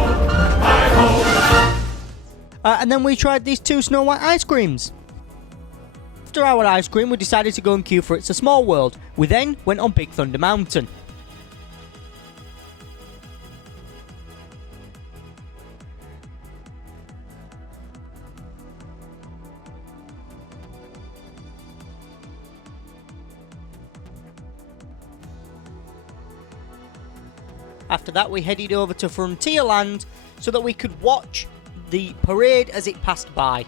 Hi-ho! And then we tried these 2 Snow White ice creams. After our ice cream, we decided to go and queue for It's a Small World. We then went on Big Thunder Mountain. After that, we headed over to Frontierland so that we could watch the parade as it passed by.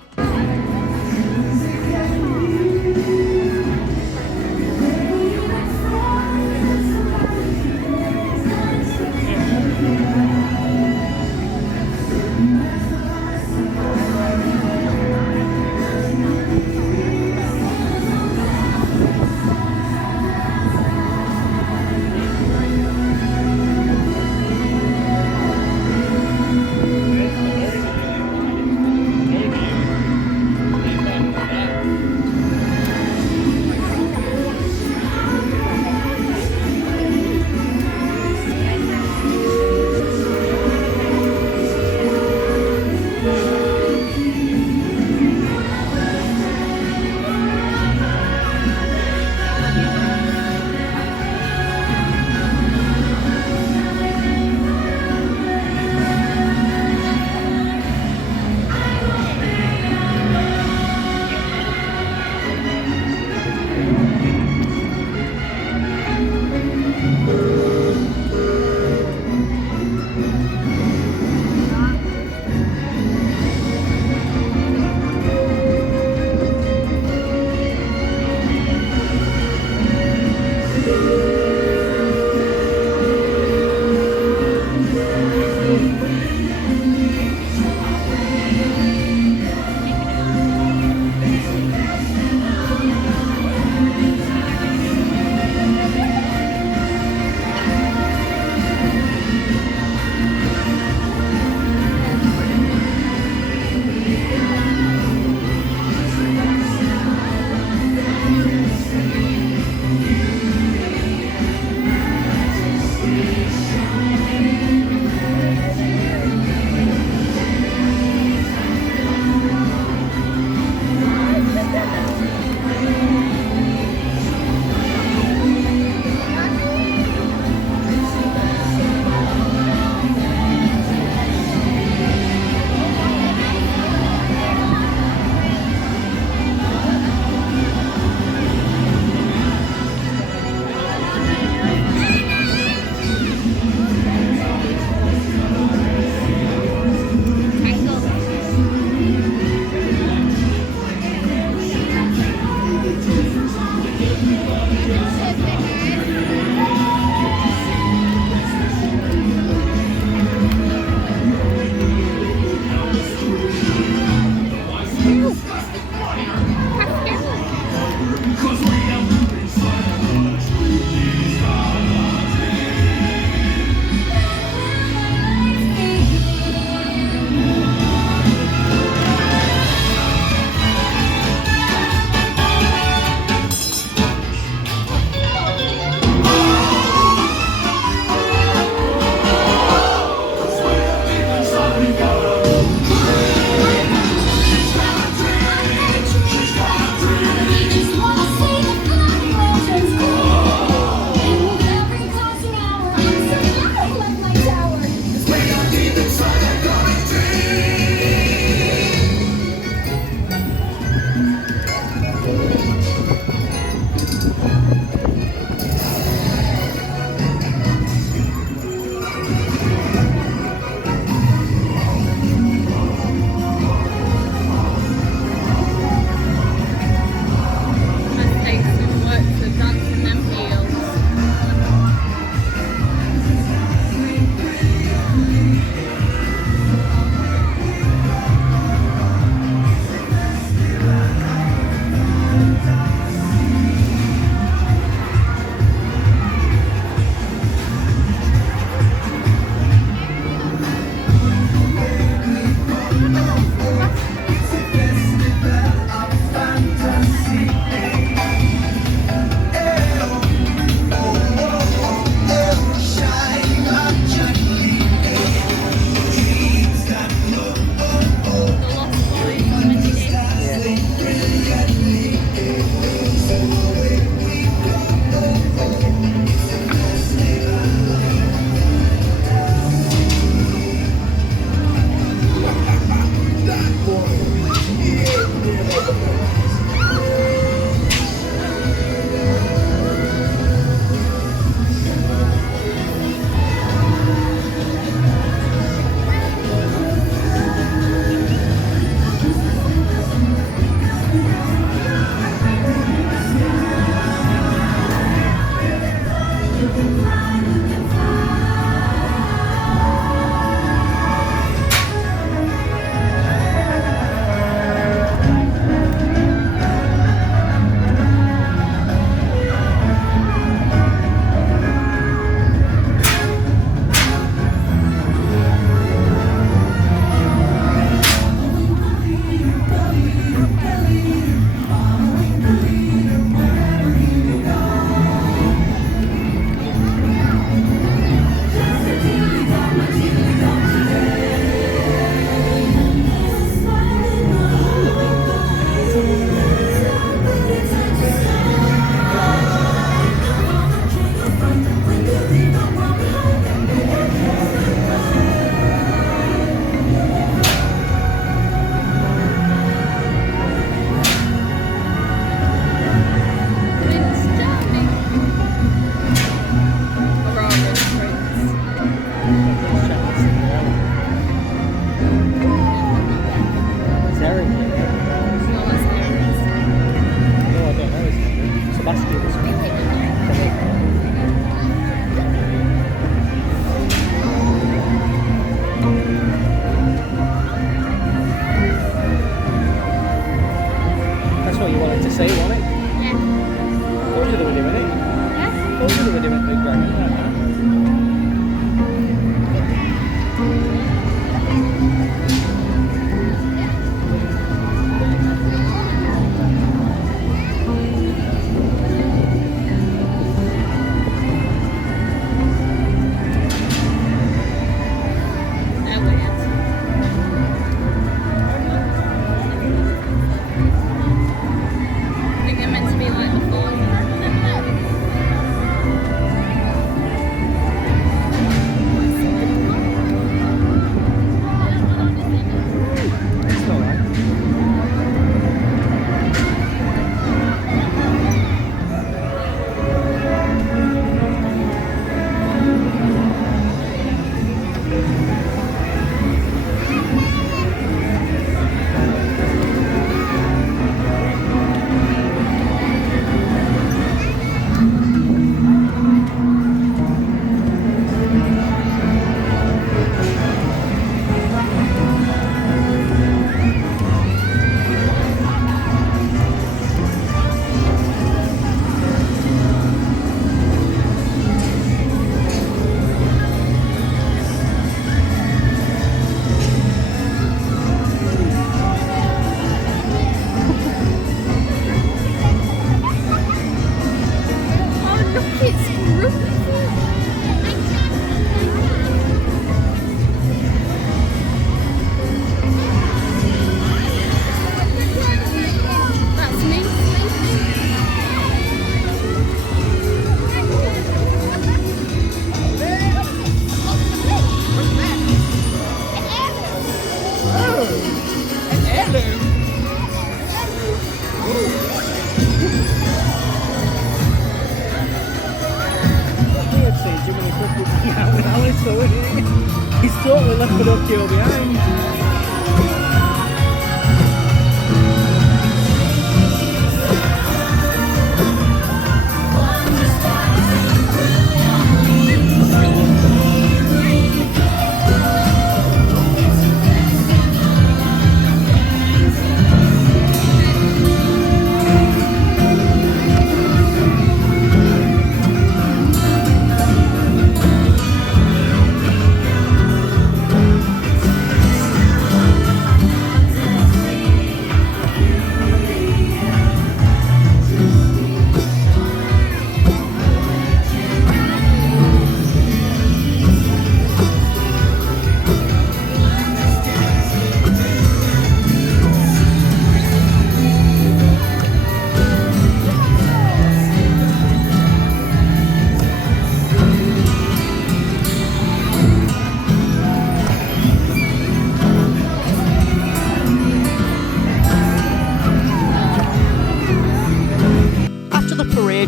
He's totally left Pinocchio behind.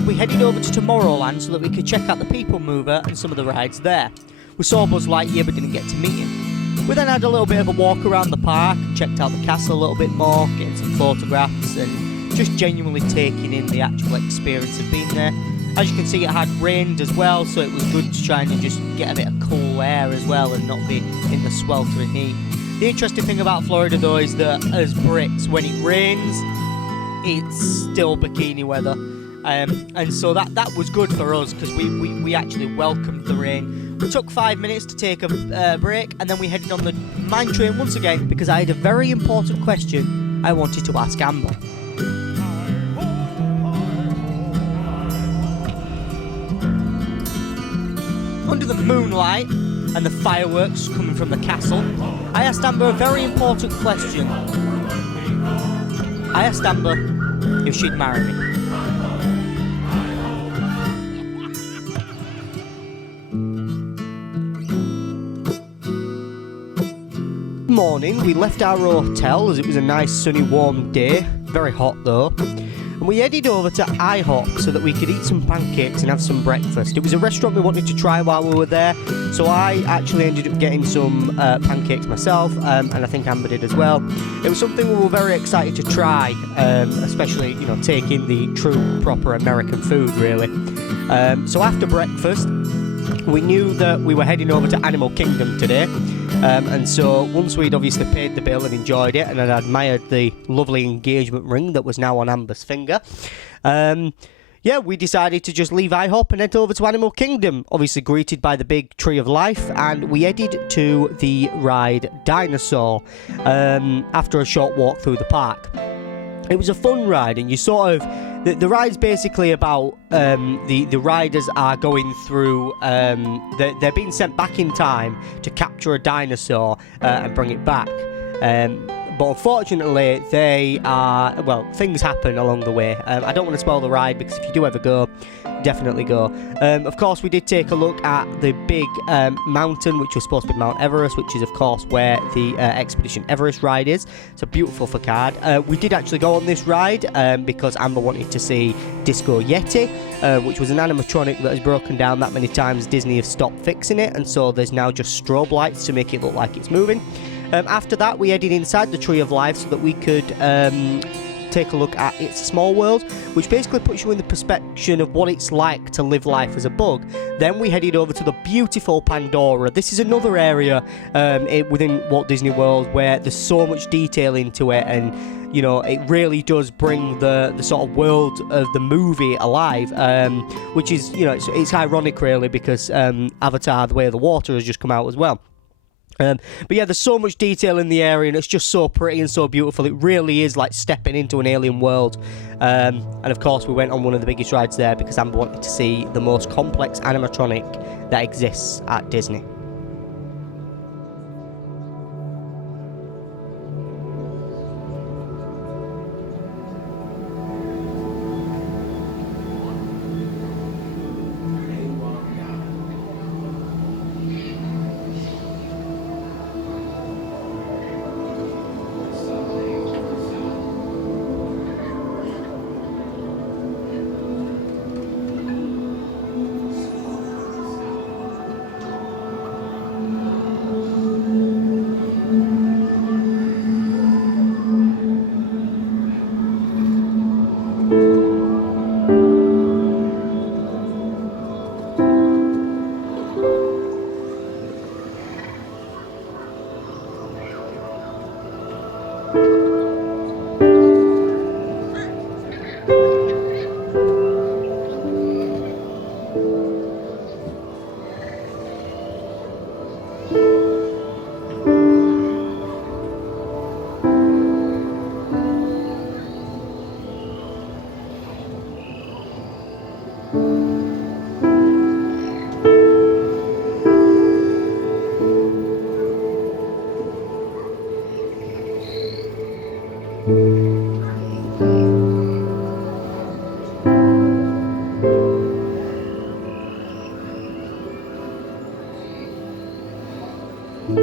We headed over to Tomorrowland so that we could check out the People Mover and some of the rides there. We saw Buzz Lightyear but didn't get to meet him. We then had a little bit of a walk around the park and checked out the castle a little bit more, getting some photographs and just genuinely taking in the actual experience of being there. As you can see, it had rained as well, so it was good to try and just get a bit of cool air as well and not be in the sweltering heat. The interesting thing about Florida though is that as Brits, when it rains, it's still bikini weather. And so that was good for us because we actually welcomed the rain. We took 5 minutes to take a break and then we headed on the mine train once again because I had a very important question I wanted to ask Amber. Under the moonlight and the fireworks coming from the castle, I asked Amber a very important question. I asked Amber if she'd marry me. Morning, we left our hotel as it was a nice sunny warm day, very hot though, and we headed over to IHOP so that we could eat some pancakes and have some breakfast. It was a restaurant we wanted to try while we were there, so I actually ended up getting some pancakes myself, and I think Amber did as well. It was something we were very excited to try, especially, you know, taking the true proper American food really. So after breakfast we knew that we were heading over to Animal Kingdom today. And so once we'd obviously paid the bill and enjoyed it and had admired the lovely engagement ring that was now on Amber's finger, we decided to just leave IHOP and head over to Animal Kingdom, obviously greeted by the big Tree of Life, and we headed to the ride Dinosaur after a short walk through the park. It was a fun ride, and you sort of... The ride's basically about the riders are going through... they're being sent back in time to capture a dinosaur and bring it back. But unfortunately, they are... Well, things happen along the way. I don't want to spoil the ride, because if you do ever go, definitely go. Of course, we did take a look at the big mountain, which was supposed to be Mount Everest, which is, of course, where the Expedition Everest ride is. It's a beautiful facade. We did actually go on this ride because Amber wanted to see Disco Yeti, which was an animatronic that has broken down that many times Disney have stopped fixing it, and so there's now just strobe lights to make it look like it's moving. After that, we headed inside the Tree of Life so that we could take a look at It's a Small World, which basically puts you in the perspective of what it's like to live life as a bug. Then we headed over to the beautiful Pandora. This is another area within Walt Disney World where there's so much detail into it, and you know, it really does bring the sort of world of the movie alive, which is, you know, it's ironic really, because Avatar: The Way of the Water has just come out as well. But yeah, there's so much detail in the area, and it's just so pretty and so beautiful. It really is like stepping into an alien world. And of course, we went on one of the biggest rides there because Amber wanted to see the most complex animatronic that exists at Disney. Hey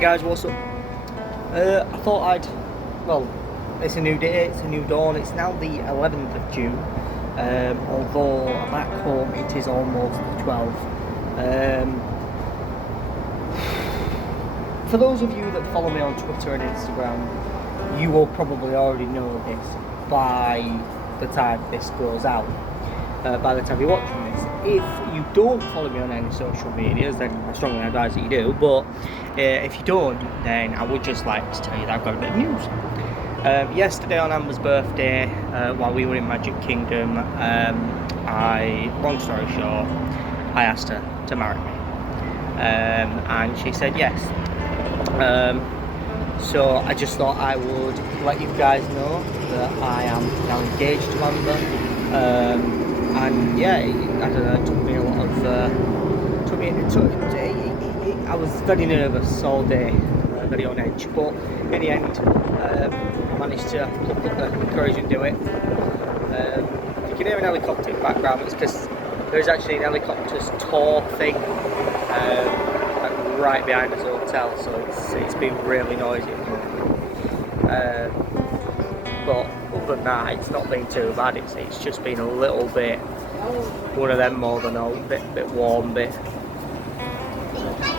guys, what's up? I thought well, it's a new day, it's a new dawn. It's now the 11th of June, although back home it is almost the 12th. For those of you that follow me on Twitter and Instagram, you will probably already know this by the time this goes out, by the time you're watching this. If you don't follow me on any social medias, then I strongly advise that you do, but if you don't, then I would just like to tell you that I've got a bit of news. Yesterday on Amber's birthday, while we were in Magic Kingdom, long story short, I asked her to marry me, and she said yes. So I just thought I would let you guys know that I am now engaged to Amber. And yeah, I don't know, it took me a lot of, I was very nervous all day, very on edge, but in the end, I managed to pluck up the courage and do it. If you can hear an helicopter in the background, it's because there's actually an helicopter's tour thing right behind this hotel, so it's been really noisy. But other than that, it's not been too bad. It's just been a little bit one of them more than all, bit warm, bit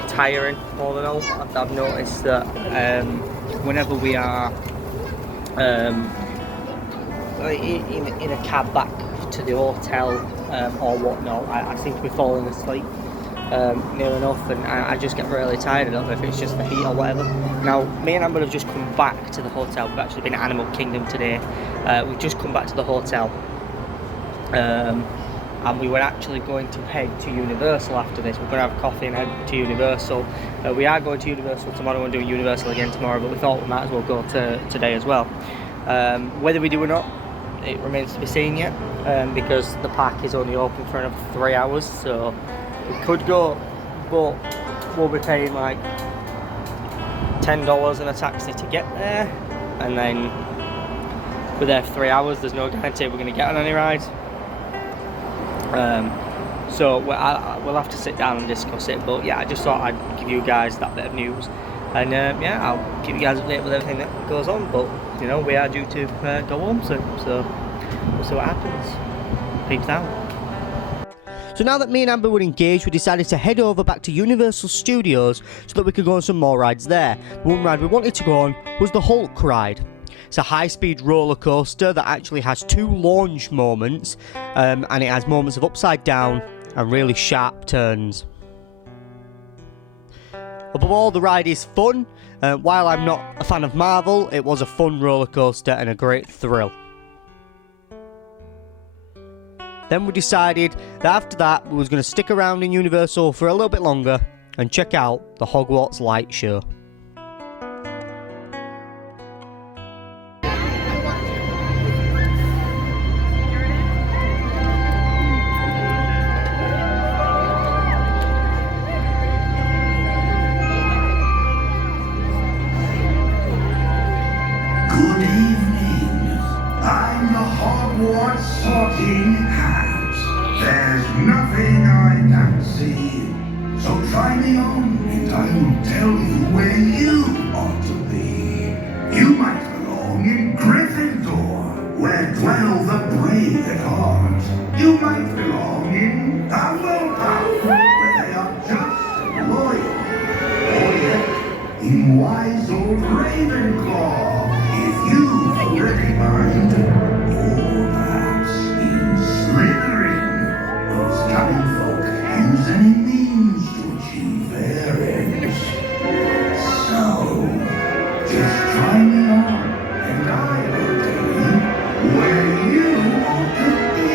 tiring more than all. I've noticed that whenever we are in a cab back to the hotel or whatnot, I seem to be falling asleep near enough, and I just get really tired. I don't know if it's just the heat or whatever. Now, me and Amber have just come back to the hotel. We've actually been at Animal Kingdom today. We've just come back to the hotel, and we were actually going to head to Universal after this. We're going to have coffee and head to Universal. We are going to Universal tomorrow and doing Universal again tomorrow, but we thought we might as well go to today as well. Whether we do or not, it remains to be seen yet, because the park is only open for another 3 hours, so we could go, but we'll be paying like $10 in a taxi to get there, and then we're there for 3 hours. There's no guarantee we're going to get on any rides. So we'll have to sit down and discuss it, but yeah, I just thought I'd give you guys that bit of news, and yeah, I'll keep you guys updated with everything that goes on. But you know, we are due to go home soon, so we'll see what happens. Peace out. So now that me and Amber were engaged, we decided to head over back to Universal Studios so that we could go on some more rides there. The one ride we wanted to go on was the Hulk ride. It's a high-speed roller coaster that actually has 2 launch moments, and it has moments of upside down and really sharp turns. Above all, the ride is fun. While I'm not a fan of Marvel, it was a fun roller coaster and a great thrill. Then we decided that after that we was going to stick around in Universal for a little bit longer and check out the Hogwarts Light Show. Good evening. I'm the Hogwarts Sorting Hat. There's nothing I can't see. So try me on and I will tell you where you ought to be. You might belong in Gryffindor, where dwell the brave at heart. You might belong in Hufflepuff, where they are just and loyal. Or yet, in wise old Ravenclaw, if you've a ready mind. Or perhaps in Slytherin, those cunning folk use any means to achieve their ends. So, just try me on, and I will tell you where you ought to be.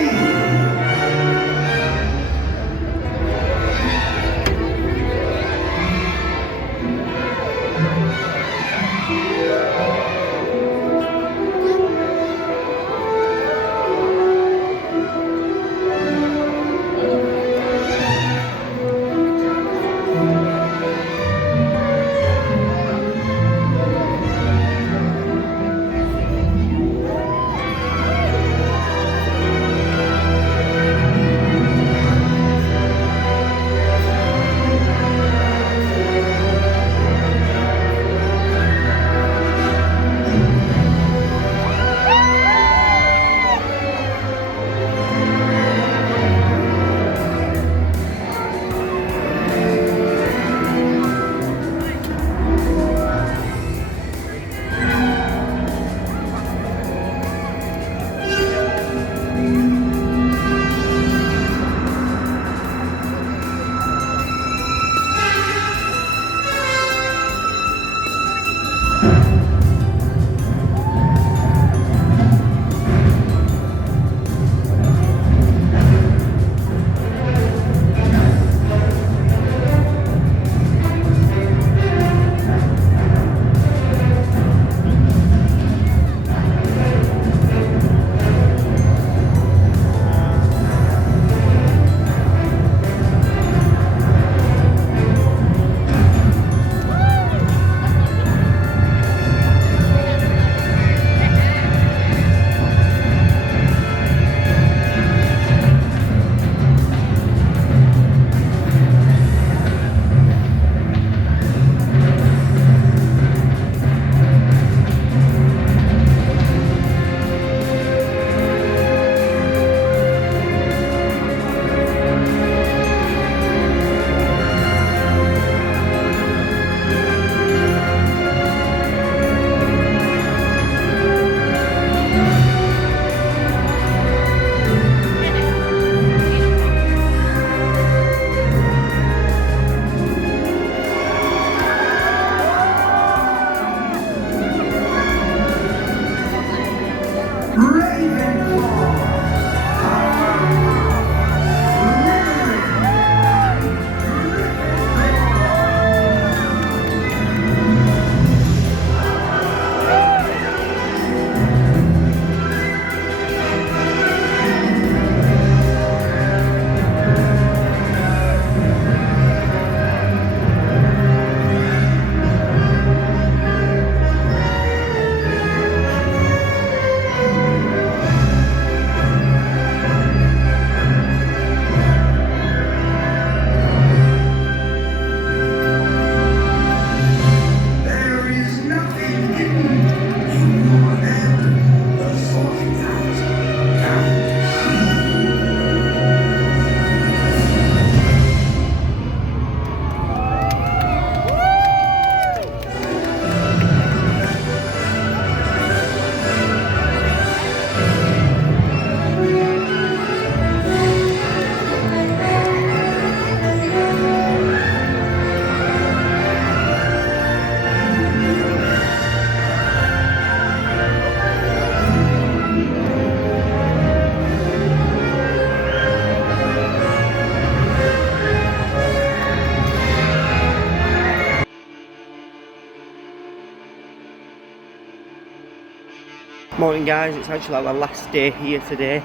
Morning guys, it's actually our last day here today.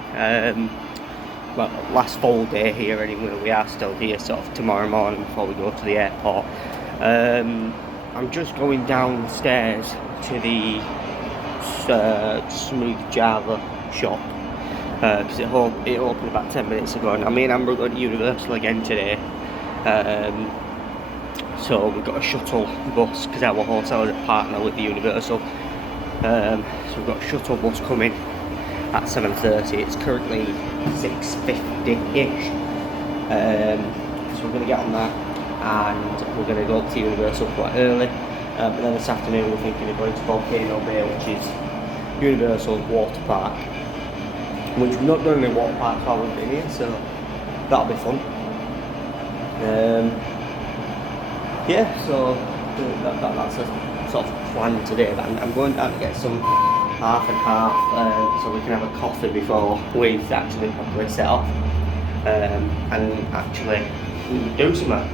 Well, last full day here anyway. We are still here sort of tomorrow morning before we go to the airport. I'm just going downstairs to the Smooth Java shop because it opened about 10 minutes ago, and me and Amber are going to Universal again today. So we've got a shuttle bus because our hotel is a partner with the Universal. So we've got a shuttle bus coming at 7:30. It's currently 6:50-ish. So we're going to get on that and we're going to go up to Universal quite early. But then this afternoon we're thinking of going to Volcano Bay, which is Universal's water park, which we've not done any water parks while we've been here, so that'll be fun. Yeah, so that's the sort of plan today. But I'm going down to get some half and half, so we can have a coffee before we actually properly set off, and actually do something.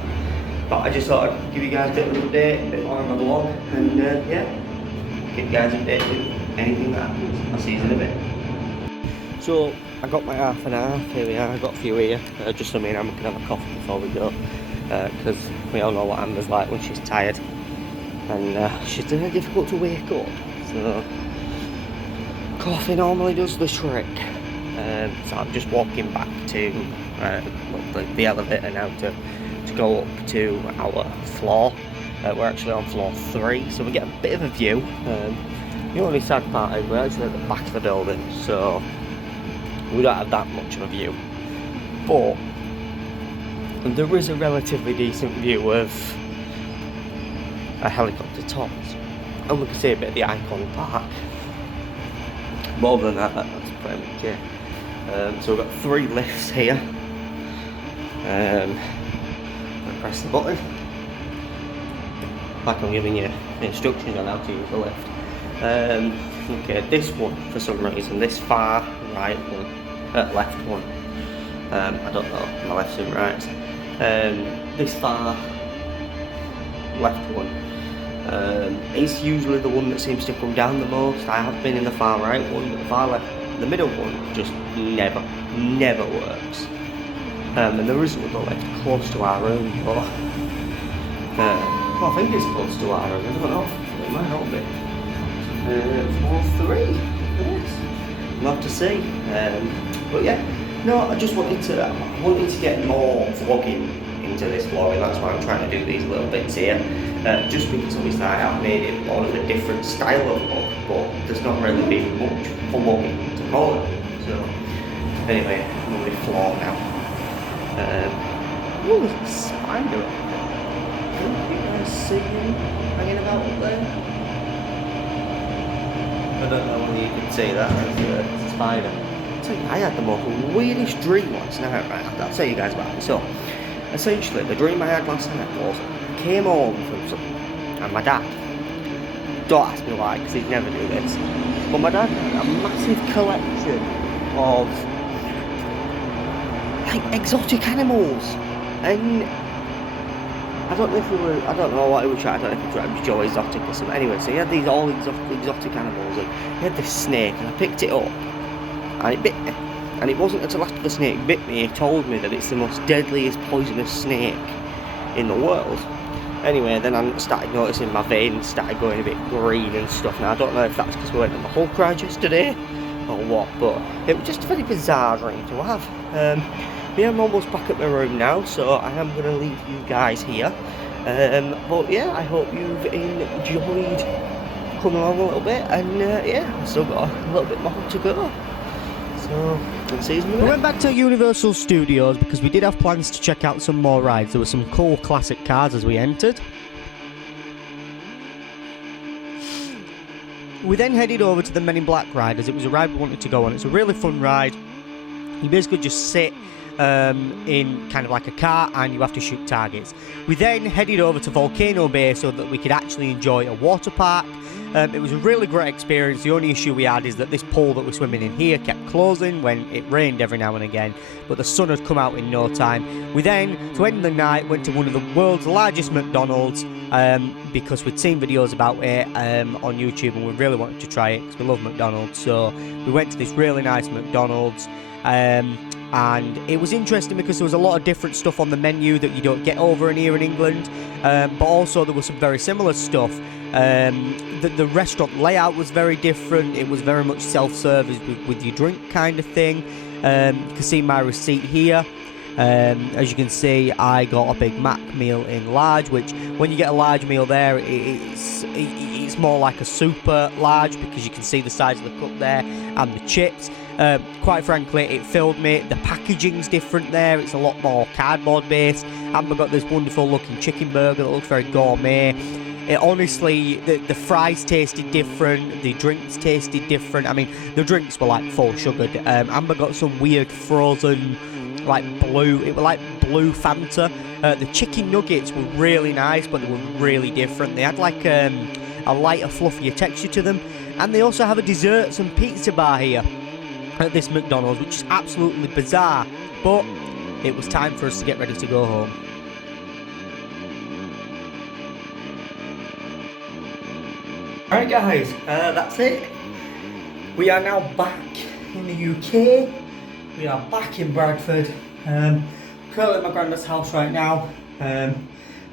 But I just thought I'd give you guys a bit of an update, a bit more on my vlog, and yeah, give you guys updated with anything that happens. I'll see you in a bit. So I got my half and half. Here we are. I got a few here, just so me and Amber can have a coffee before we go, because we all know what Amber's like when she's tired, and she's difficult to wake up. So coffee normally does the trick. So I'm just walking back to the elevator now to go up to our floor. We're actually on floor 3, so we get a bit of a view. The only sad part is we're actually at the back of the building, so we don't have that much of a view. But there is a relatively decent view of a helicopter tops, and we can see a bit of the Icon Park. More than that, that's pretty much it. So we've got 3 lifts here. Press the button, like I'm giving you instructions on how to use the lift. Okay, this one, for some reason, this far right one, left one, I don't know, my lefts and rights, this far left one, is usually the one that seems to come down the most. I have been in the far right one, but the far left, the middle one, just never works. And there is another lift close to our room, but well, I think it's close to our room, I don't know, it might not be. Floor 3, yes, we'll have to see. But yeah, no, I just wanted to get more vlogging into this vlog, and that's why I'm trying to do these little bits here. Just because obviously I have made it more of a different style of vlog, but there's not really been much vlogging to call it. So anyway, I'm on the floor now. Oh, there's a spider up there. Can you guys see him hanging about up there? I don't know whether you can see that. That's a spider. I had the most weirdest dream last night, right? I'll tell you guys about it. So, essentially, the dream I had last night was I came home from something, and my dad, don't ask me why, because he'd never do this, but my dad had a massive collection of like exotic animals, and I don't know what he was trying. I don't know if he was trying to show exotic or something. Anyway, so he had these all exotic animals, and he had this snake, and I picked it up, and it bit me. And it wasn't until after the snake bit me, he told me that it's the most deadliest poisonous snake in the world. Anyway, then I started noticing my veins started going a bit green and stuff. Now I don't know if that's because we went on the Hulk ride yesterday or what, but it was just a very bizarre dream to have. Yeah, I'm almost back at my room now, so I am going to leave you guys here. But yeah, I hope you've enjoyed coming along a little bit, and yeah, I've still got a little bit more to go. So, we'll see you in a minute. We went back to Universal Studios because we did have plans to check out some more rides. There were some cool classic cars as we entered. We then headed over to the Men in Black ride, as it was a ride we wanted to go on. It's a really fun ride. You basically just sit in kind of like a car and you have to shoot targets. We then headed over to Volcano Bay so that we could actually enjoy a water park. It was a really great experience. The only issue we had is that this pool that we're swimming in here kept closing when it rained every now and again, but the sun had come out in no time. We then, to end the night, went to one of the world's largest McDonald's because we'd seen videos about it on YouTube and we really wanted to try it because we love McDonald's. So we went to this really nice McDonald's. And it was interesting because there was a lot of different stuff on the menu that you don't get over in here in England, but also there was some very similar stuff. The restaurant layout was very different. It was very much self-service with your drink kind of thing. You can see my receipt here. As you can see, I got a Big Mac meal in large, which when you get a large meal there, it's more like a super large because you can see the size of the cup there and the chips. Quite frankly, it filled me. The packaging's different there. It's a lot more cardboard based. Amber got this wonderful looking chicken burger that looks very gourmet. It honestly, the fries tasted different, the drinks tasted different. I mean, the drinks were like full sugared. Amber got some weird frozen, like blue Fanta. The chicken nuggets were really nice, but they were really different. They had like a lighter, fluffier texture to them. And they also have a desserts and pizza bar here at this McDonald's, which is absolutely bizarre. But it was time for us to get ready to go home. Alright guys, that's it. We are now back in the UK. We are back in Bradford. Currently at my granddad's house right now. A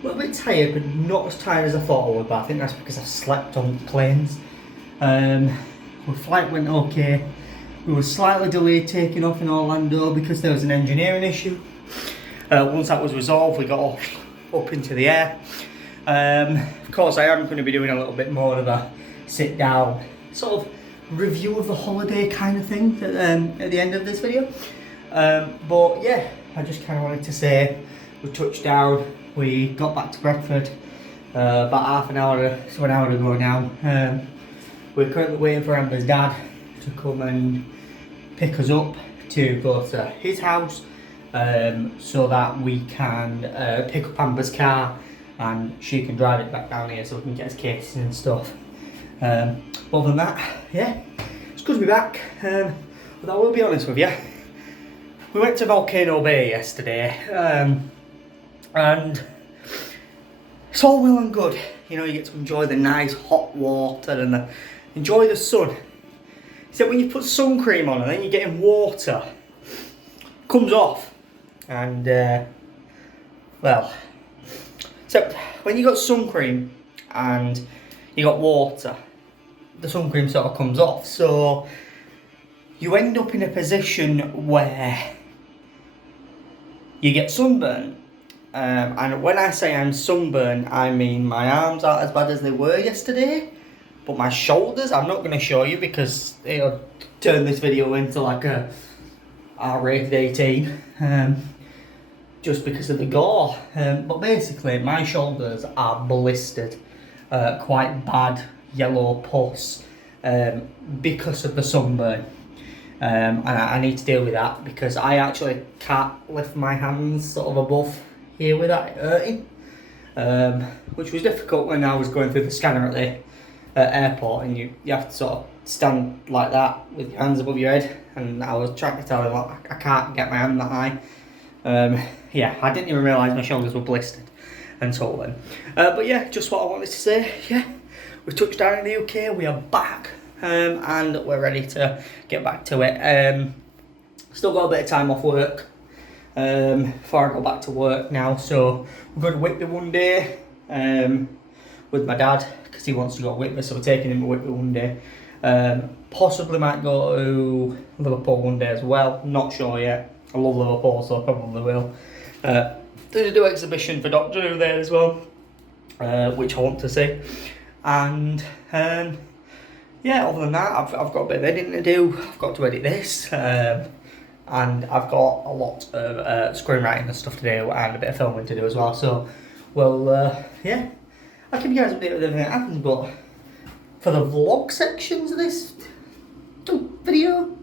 little bit tired, but not as tired as I thought I would, but I think that's because I've slept on planes. Our flight went okay. We were slightly delayed taking off in Orlando because there was an engineering issue. Once that was resolved, we got off up into the air. Of course, I am going to be doing a little bit more of a sit down sort of review of the holiday kind of thing at the end of this video. But yeah, I just kind of wanted to say we touched down. We got back to Bradford about half an hour to an hour ago now. We're currently waiting for Amber's dad to come and pick us up to go to his house so that we can pick up Amber's car and she can drive it back down here so we can get his cases and stuff. Other than that, yeah, it's good to be back. But I will be honest with you, we went to Volcano Bay yesterday and it's all well and good. You know, you get to enjoy the nice hot water and enjoy the sun. Except when you put sun cream on and then you get in water, it comes off. And, well, except when you got sun cream and you got water, the sun cream sort of comes off. So you end up in a position where you get sunburn. And when I say I'm sunburned, I mean my arms aren't as bad as they were yesterday. But my shoulders, I'm not going to show you because it'll turn this video into like a R-rated 18. Just because of the gore. But basically, my shoulders are blistered. Quite bad yellow pus because of the sunburn. And I need to deal with that because I actually can't lift my hands sort of above here without it hurting. Which was difficult when I was going through the scanner at the airport, and you have to sort of stand like that with your hands above your head, and I was trying to tell him, well, I can't get my hand that high. Yeah, I didn't even realise my shoulders were blistered until then. But yeah, just what I wanted to say. Yeah, we've touched down in the UK, we are back, and we're ready to get back to it. Still got a bit of time off work before I go back to work now, so we're going to Whitby one day with my dad because he wants to go to Whitby, so we're taking him to Whitby one day. Possibly might go to Liverpool one day as well, not sure yet. I love Liverpool, so I probably will. There's a new exhibition for Doctor Who there as well, which I want to see. And yeah, other than that, I've got a bit of editing to do. I've got to edit this, and I've got a lot of screenwriting and stuff to do, and a bit of filming to do as well. So, well, yeah, I'll keep you guys updated with everything that happens. But for the vlog sections of this video,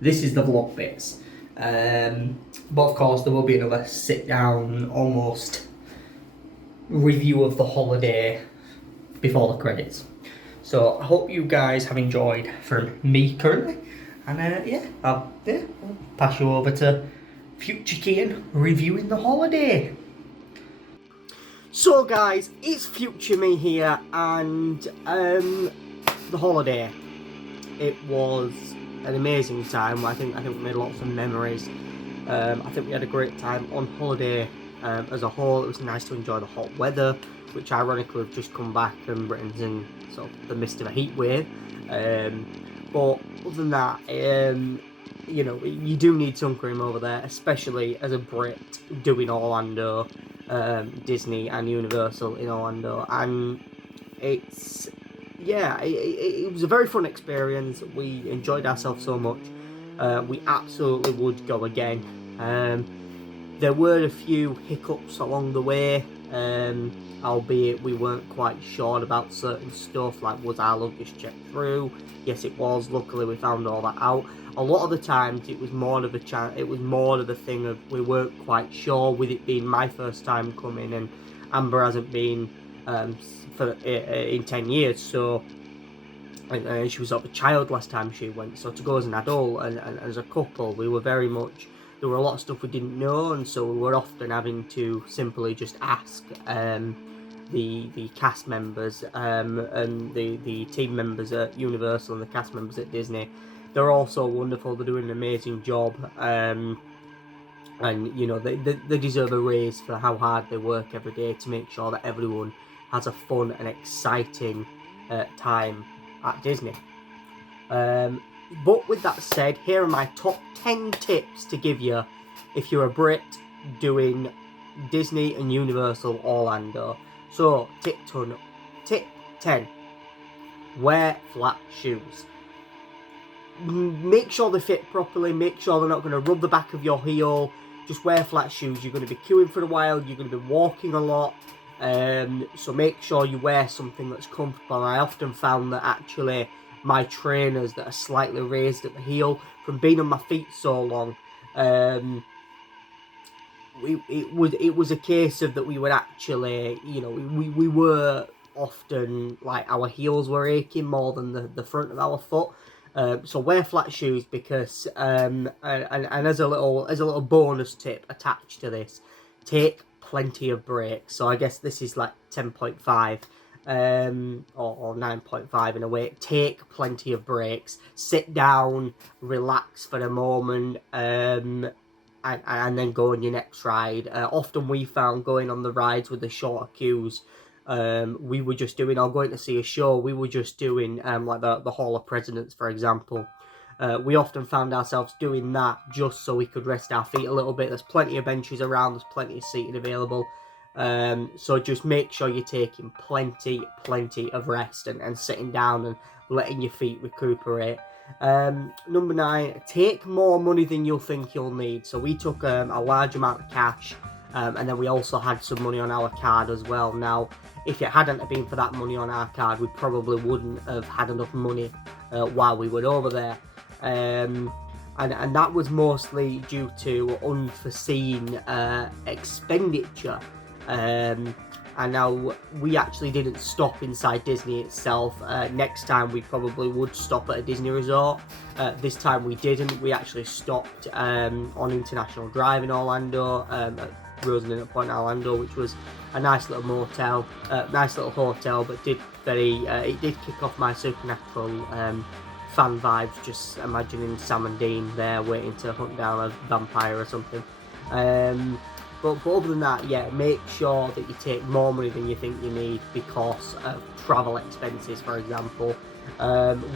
this is the vlog bits. But of course there will be another sit down almost review of the holiday before the credits. So I hope you guys have enjoyed from me currently, and I'll pass you over to Future Kean reviewing the holiday. So guys, it's Future Me here, and the holiday. It was an amazing time. I think we made lots of memories. I think we had a great time on holiday as a whole. It was nice to enjoy the hot weather, which ironically have just come back and Britain's in sort of the midst of a heat wave. But other than that, you know, you do need sun cream over there, especially as a Brit doing Orlando, Disney and Universal in Orlando, and it's it was a very fun experience. We enjoyed ourselves so much. We absolutely would go again. There were a few hiccups along the way, albeit we weren't quite sure about certain stuff, like was our luggage checked through? Yes, it was. Luckily, we found all that out. A lot of the times, it was more of the thing of we weren't quite sure, with it being my first time coming, and Amber hasn't been in 10 years, so she was sort of a child last time she went. So to go as an adult and as a couple, we were very much. There were a lot of stuff we didn't know, and so we were often having to simply just ask the cast members and the team members at Universal and the cast members at Disney. They're all so wonderful. They're doing an amazing job, and you know they deserve a raise for how hard they work every day to make sure that everyone has a fun and exciting time at Disney. But with that said, here are my top 10 tips to give you if you're a Brit doing Disney and Universal Orlando. So, tip 10. Wear flat shoes. Make sure they fit properly, make sure they're not going to rub the back of your heel. Just wear flat shoes. You're going to be queuing for a while, you're going to be walking a lot. So make sure you wear something that's comfortable. I often found that actually my trainers that are slightly raised at the heel, from being on my feet so long, it was a case of that we would actually, you know, we were often, like, our heels were aching more than the front of our foot. So wear flat shoes, because and as a little bonus tip attached to this, take plenty of breaks. So I guess this is like 10.5 or 9.5 in a way. Take plenty of breaks, sit down, relax for a moment, and then go on your next ride. Often we found going on the rides with the shorter queues, we were just doing, or going to see a show, we were just doing like the Hall of Presidents, for example. We often found ourselves doing that just so we could rest our feet a little bit. There's plenty of benches around, there's plenty of seating available. So just make sure you're taking plenty of rest and sitting down and letting your feet recuperate. Number 9, take more money than you'll think you'll need. So we took a large amount of cash, and then we also had some money on our card as well. Now, if it hadn't been for that money on our card, we probably wouldn't have had enough money while we were over there. And that was mostly due to unforeseen expenditure. And now we actually didn't stop inside Disney itself. Next time we probably would stop at a Disney resort. This time we didn't. We actually stopped on International Drive in Orlando, at Rosen Inn at Point Orlando, which was a nice little motel, nice little hotel, but it did kick off my Supernatural fan vibes, just imagining Sam and Dean there waiting to hunt down a vampire or something. But other than that, yeah, make sure that you take more money than you think you need because of travel expenses, for example.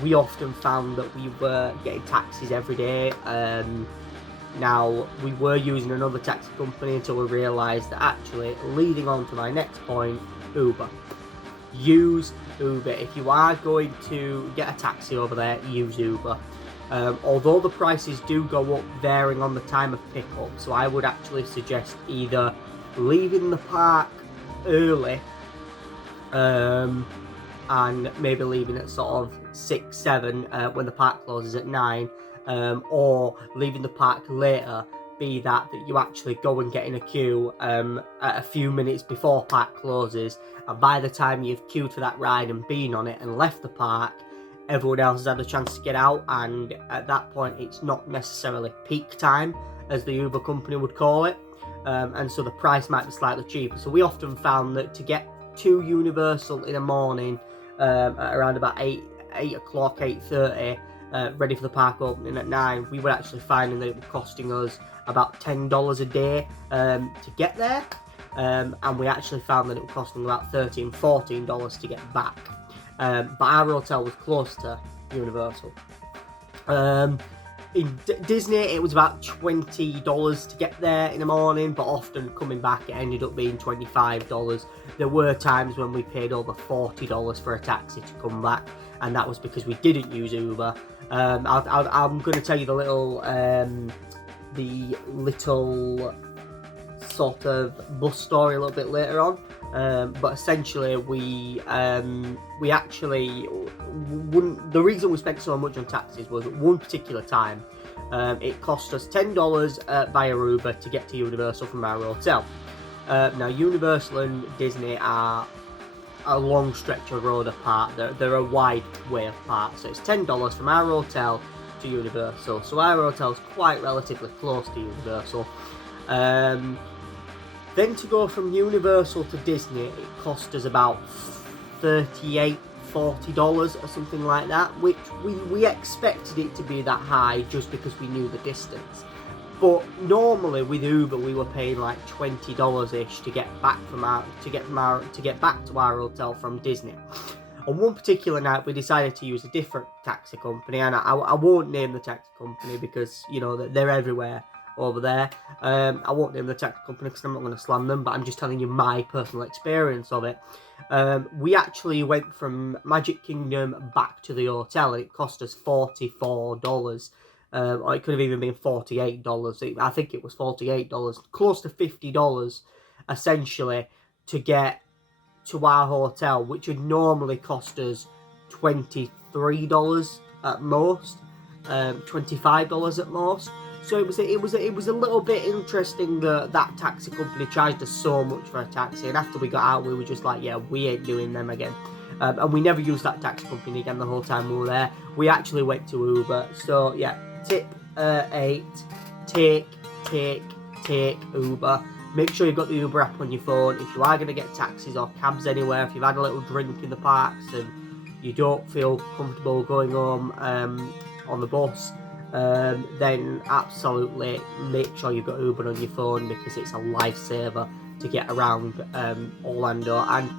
We often found that we were getting taxis every day. Now, we were using another taxi company until we realised that actually, leading on to my next point, Uber. Use Uber. If you are going to get a taxi over there, use Uber. Although the prices do go up varying on the time of pickup, so I would actually suggest either leaving the park early and maybe leaving at sort of 6, 7 when the park closes at 9, or leaving the park later be that you actually go and get in a queue at a few minutes before park closes, and by the time you've queued for that ride and been on it and left the park, everyone else has had a chance to get out, and at that point it's not necessarily peak time, as the Uber company would call it, and so the price might be slightly cheaper. So we often found that to get to Universal in the morning at around about 8 o'clock, 8:30, ready for the park opening at 9, we were actually finding that it was costing us about $10 a day to get there, and we actually found that it was costing about $13, $14 to get back. But our hotel was close to Universal. In Disney, it was about $20 to get there in the morning, but often coming back, it ended up being $25. There were times when we paid over $40 for a taxi to come back, and that was because we didn't use Uber. I'm going to tell you the little sort of bus story a little bit later on. But essentially, we actually wouldn't. The reason we spent so much on taxis was at one particular time, it cost us $10 via Uber to get to Universal from our hotel. Now, Universal and Disney are a long stretch of road apart. They're a wide way apart. So it's $10 from our hotel to Universal. So our hotel is quite relatively close to Universal. Then to go from Universal to Disney, it cost us about $38, $40 or something like that, which we expected it to be that high just because we knew the distance. But normally with Uber, we were paying like $20-ish to get back to get back to our hotel from Disney. On one particular night, we decided to use a different taxi company, and I won't name the taxi company because you know they're everywhere over there. I won't name the taxi company because I'm not going to slam them, but I'm just telling you my personal experience of it. We actually went from Magic Kingdom back to the hotel, and it cost us $44. Or it could have even been $48. I think it was $48, close to $50 essentially to get to our hotel, which would normally cost us $23 at most, $25 at most. So it was a little bit interesting that taxi company charged us so much for a taxi, and after we got out, we were just like, yeah, we ain't doing them again. And we never used that taxi company again the whole time we were there. We actually went to Uber. So yeah, tip 8: take Uber. Make sure you've got the Uber app on your phone. If you are going to get taxis or cabs anywhere, if you've had a little drink in the parks and you don't feel comfortable going home on the bus, then absolutely make sure you've got Uber on your phone, because it's a lifesaver to get around Orlando. And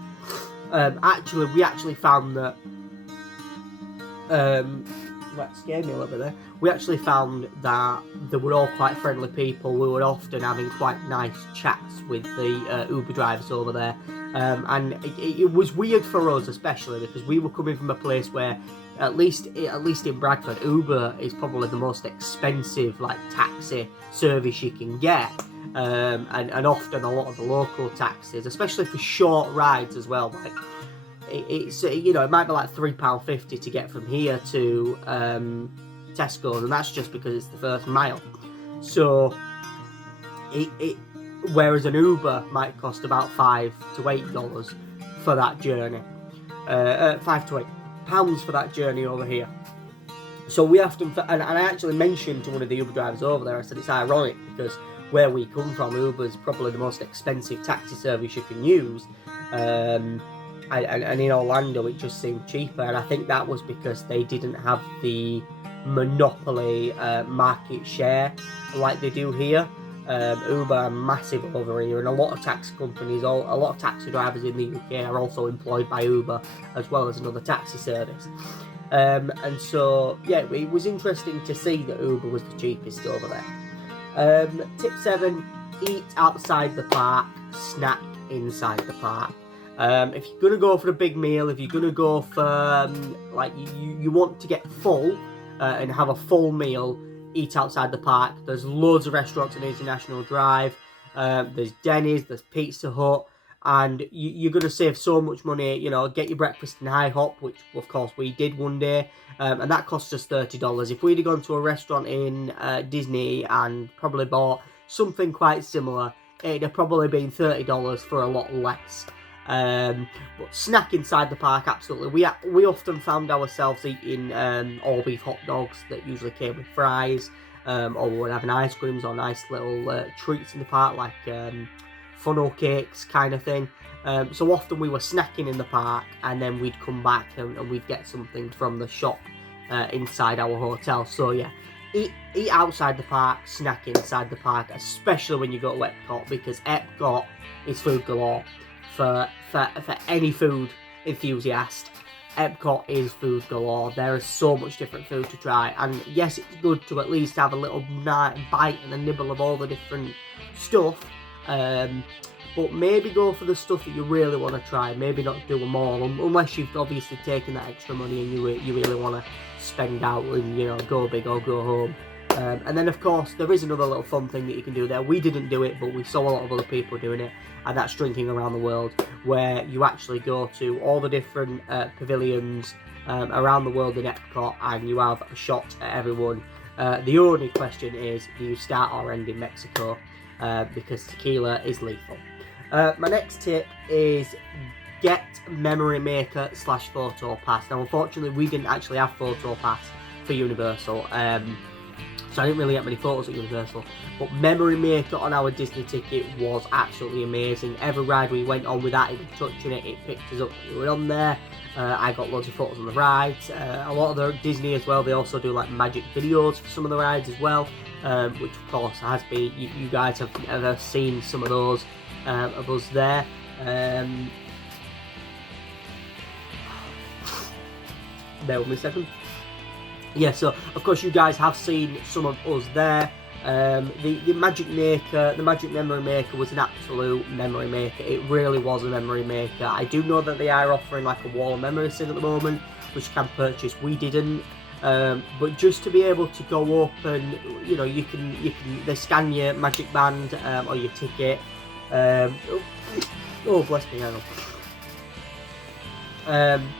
we actually found that that scared me a little bit there. We actually found that they were all quite friendly people. We were often having quite nice chats with the Uber drivers over there, and it was weird for us, especially because we were coming from a place where, at least in Bradford, Uber is probably the most expensive like taxi service you can get, and often a lot of the local taxis, especially for short rides as well, like it's you know, it might be like £3.50 to get from here to Tesco's, and that's just because it's the first mile. So whereas an Uber might cost about $5 to $8 for that journey, £5 to £8 for that journey over here. So we often, and I actually mentioned to one of the Uber drivers over there, I said it's ironic because where we come from, Uber is probably the most expensive taxi service you can use, and in Orlando it just seemed cheaper, and I think that was because they didn't have the monopoly market share like they do here. Uber are massive over here, and a lot of taxi companies, a lot of taxi drivers in the UK are also employed by Uber as well as another taxi service. And so yeah, it was interesting to see that Uber was the cheapest over there. Tip 7: eat outside the park, snack inside the park. If you're gonna go for a big meal, if you're gonna go for like you want to get full and have a full meal, eat outside the park. There's loads of restaurants on International Drive. There's Denny's, there's Pizza Hut. and you're going to save so much money. You know, get your breakfast in IHOP, which of course we did one day, and that cost us $30. If we'd have gone to a restaurant in Disney and probably bought something quite similar, it'd have probably been $30 for a lot less. But snack inside the park, absolutely. We often found ourselves eating all beef hot dogs that usually came with fries, or we would have ice creams or nice little treats in the park, like funnel cakes kind of thing. So often we were snacking in the park, and then we'd come back and we'd get something from the shop inside our hotel. So yeah, eat outside the park, snack inside the park, especially when you go to Epcot, because Epcot is food galore. For any food enthusiast, Epcot is food galore. There is so much different food to try, and yes, it's good to at least have a little bite and a nibble of all the different stuff, but maybe go for the stuff that you really want to try. Maybe not do them all, unless you've obviously taken that extra money and you really want to spend out and, you know, go big or go home. And then of course there is another little fun thing that you can do there. We didn't do it, but we saw a lot of other people doing it, and that's drinking around the world, where you actually go to all the different pavilions around the world in Epcot, and you have a shot at everyone. The only question is, do you start or end in Mexico? Because tequila is lethal. My next tip is get Memory Maker / Photo Pass. Now unfortunately we didn't actually have Photo Pass for Universal, so I didn't really get many photos at Universal, but Memory Maker on our Disney ticket was absolutely amazing. Every ride we went on without even touching it, it picked us up when we were on there. I got loads of photos on the rides. A lot of the Disney as well, they also do like magic videos for some of the rides as well, which of course has been, you guys have ever seen some of those of us there. Bear with me a second. Yeah, so of course you guys have seen some of us there. The Magic Maker, the Magic Memory Maker was an absolute memory maker. It really was a memory maker. I do know that they are offering like a wall of memory sim at the moment, which you can purchase. We didn't, but just to be able to go up and, you know, you can they scan your Magic Band or your ticket. Oh bless me, hang on.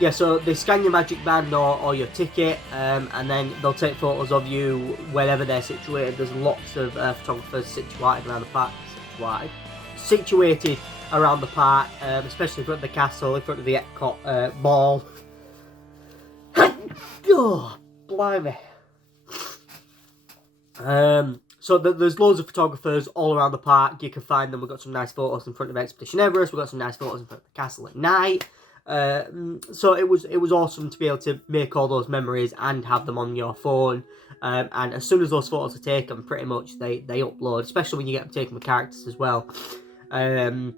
Yeah, so they scan your Magic Band or your ticket, and then they'll take photos of you wherever they're situated. There's lots of photographers situated around the park, situated around the park, especially in front of the castle, in front of the Epcot mall. Oh, blimey. So there's loads of photographers all around the park. You can find them. We've got some nice photos in front of Expedition Everest. We've got some nice photos in front of the castle at night. So it was awesome to be able to make all those memories and have them on your phone. And as soon as those photos are taken, pretty much they upload, especially when you get them taken with characters as well. And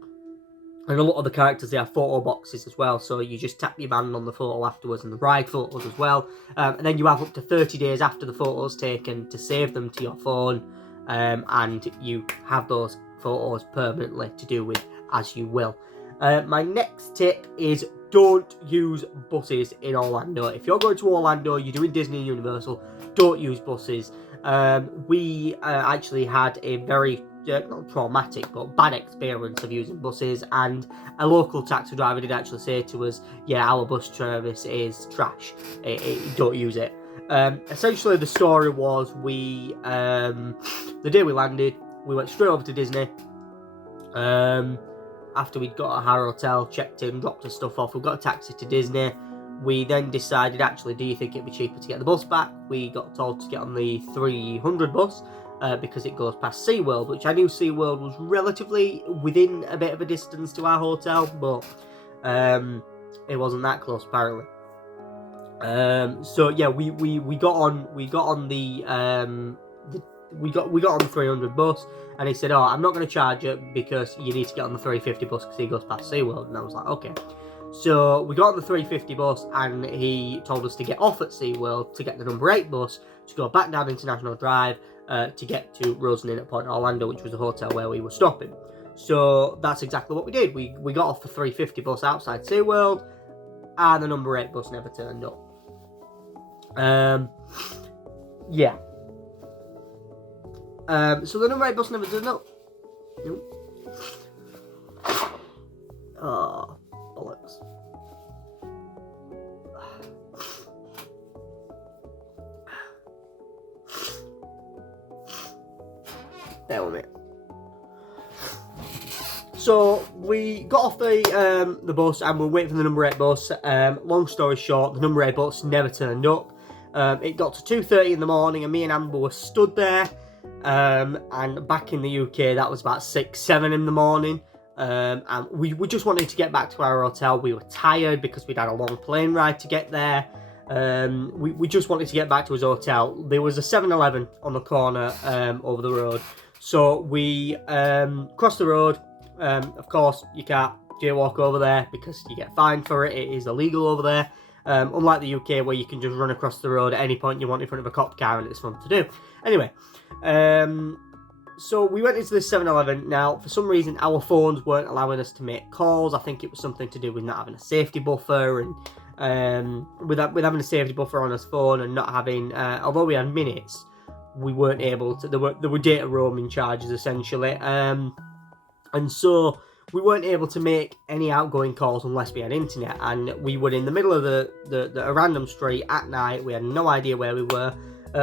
a lot of the characters, they have photo boxes as well, so you just tap your band on the photo afterwards, and the ride photos as well. And then you have up to 30 days after the photo's taken to save them to your phone, and you have those photos permanently to do with as you will. My next tip is don't use buses in Orlando. If you're going to Orlando, you're doing Disney and Universal, don't use buses. We actually had a very not traumatic but bad experience of using buses, and a local taxi driver did actually say to us, yeah, our bus service is trash, don't use it. Essentially the story was, we the day we landed, we went straight over to Disney. After we'd got at our hotel, checked in, dropped our stuff off, we got a taxi to Disney. We then decided, actually, do you think it'd be cheaper to get the bus back? We got told to get on the 300 bus, because it goes past SeaWorld, which I knew SeaWorld was relatively within a bit of a distance to our hotel, but it wasn't that close apparently. So yeah, we got on the 300 bus, and he said, oh, I'm not going to charge it because you need to get on the 350 bus because he goes past SeaWorld. And I was like, okay. So we got on the 350 bus, and he told us to get off at SeaWorld to get the number 8 bus to go back down International Drive to get to Rosen Inn at Porton, Orlando, which was the hotel where we were stopping. So that's exactly what we did. We got off the 350 bus outside SeaWorld, and the number 8 bus never turned up. Yeah. So the number 8 bus never turned up. Nope. Oh, bollocks. Bear with me. So we got off the bus and we were waiting for the number 8 bus. Long story short, the number 8 bus never turned up. It got to 2:30 in the morning and me and Amber were stood there. And back in the UK, that was about 6, 7 in the morning. And we just wanted to get back to our hotel. We were tired because we'd had a long plane ride to get there. We just wanted to get back to his hotel. There was a 7-Eleven on the corner over the road. So we crossed the road. Of course, you can't jaywalk over there because you get fined for it. It is illegal over there. Unlike the UK where you can just run across the road at any point you want in front of a cop car and it's fun to do. Anyway, so we went into this 7-Eleven. Now, for some reason, our phones weren't allowing us to make calls. I think it was something to do with not having a safety buffer and with having a safety buffer on his phone and not having, although we had minutes, we weren't able to, there were data roaming charges essentially. And so we weren't able to make any outgoing calls unless we had internet, and we were in the middle of a random street at night. We had no idea where we were.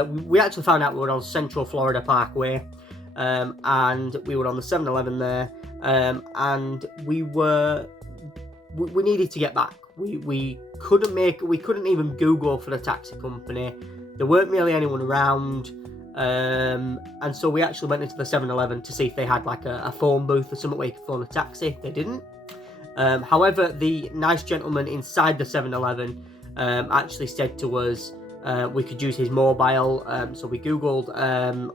We actually found out we were on Central Florida Parkway, and we were on the 7-Eleven there, and we needed to get back. We couldn't even Google for the taxi company. There weren't really anyone around. And so we actually went into the 7-Eleven to see if they had like a phone booth or something where you could phone a taxi. They didn't. However, the nice gentleman inside the 7-Eleven actually said to us we could use his mobile. So we Googled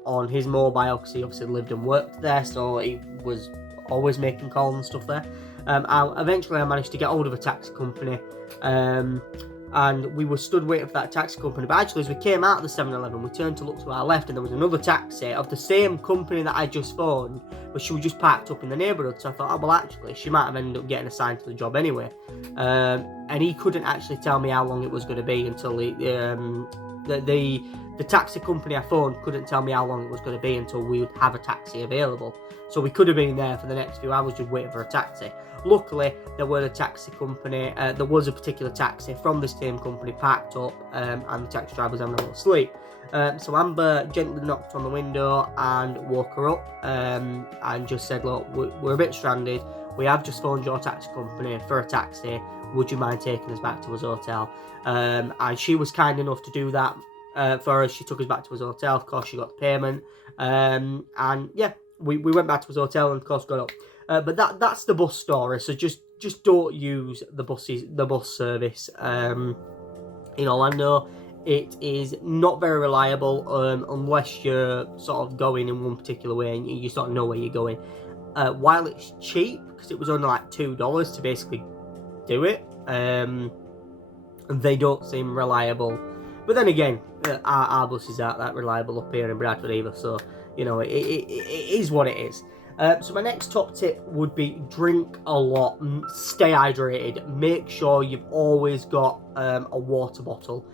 on his mobile because he obviously lived and worked there, so he was always making calls and stuff there. Eventually I managed to get hold of a taxi company. And we were stood waiting for that taxi company. But actually, as we came out of the 7-Eleven, we turned to look to our left, and there was another taxi of the same company that I just phoned, but she was just parked up in the neighbourhood. So I thought, oh, well, actually, she might have ended up getting assigned to the job anyway. And he couldn't actually tell me how long it was going to be until the taxi company I phoned couldn't tell me how long it was going to be until we would have a taxi available. So we could have been there for the next few hours just waiting for a taxi. Luckily, there were a taxi company, there was a particular taxi from the same company parked up, and the taxi driver was having a little sleep. So Amber gently knocked on the window and woke her up, and just said, look, we're a bit stranded. We have just phoned your taxi company for a taxi. Would you mind taking us back to his hotel? And she was kind enough to do that for us. She took us back to his hotel. Of course, she got the payment. And yeah, we went back to his hotel and of course got up. But that's the bus story. So just don't use the bus service in Orlando. It is not very reliable unless you're sort of going in one particular way and you sort of know where you're going. While it's cheap, because it was only like $2 to basically do it, they don't seem reliable. But then again, our buses aren't that reliable up here in Bradford either. So you know, it is what it is. So my next top tip would be drink a lot, stay hydrated, make sure you've always got a water bottle.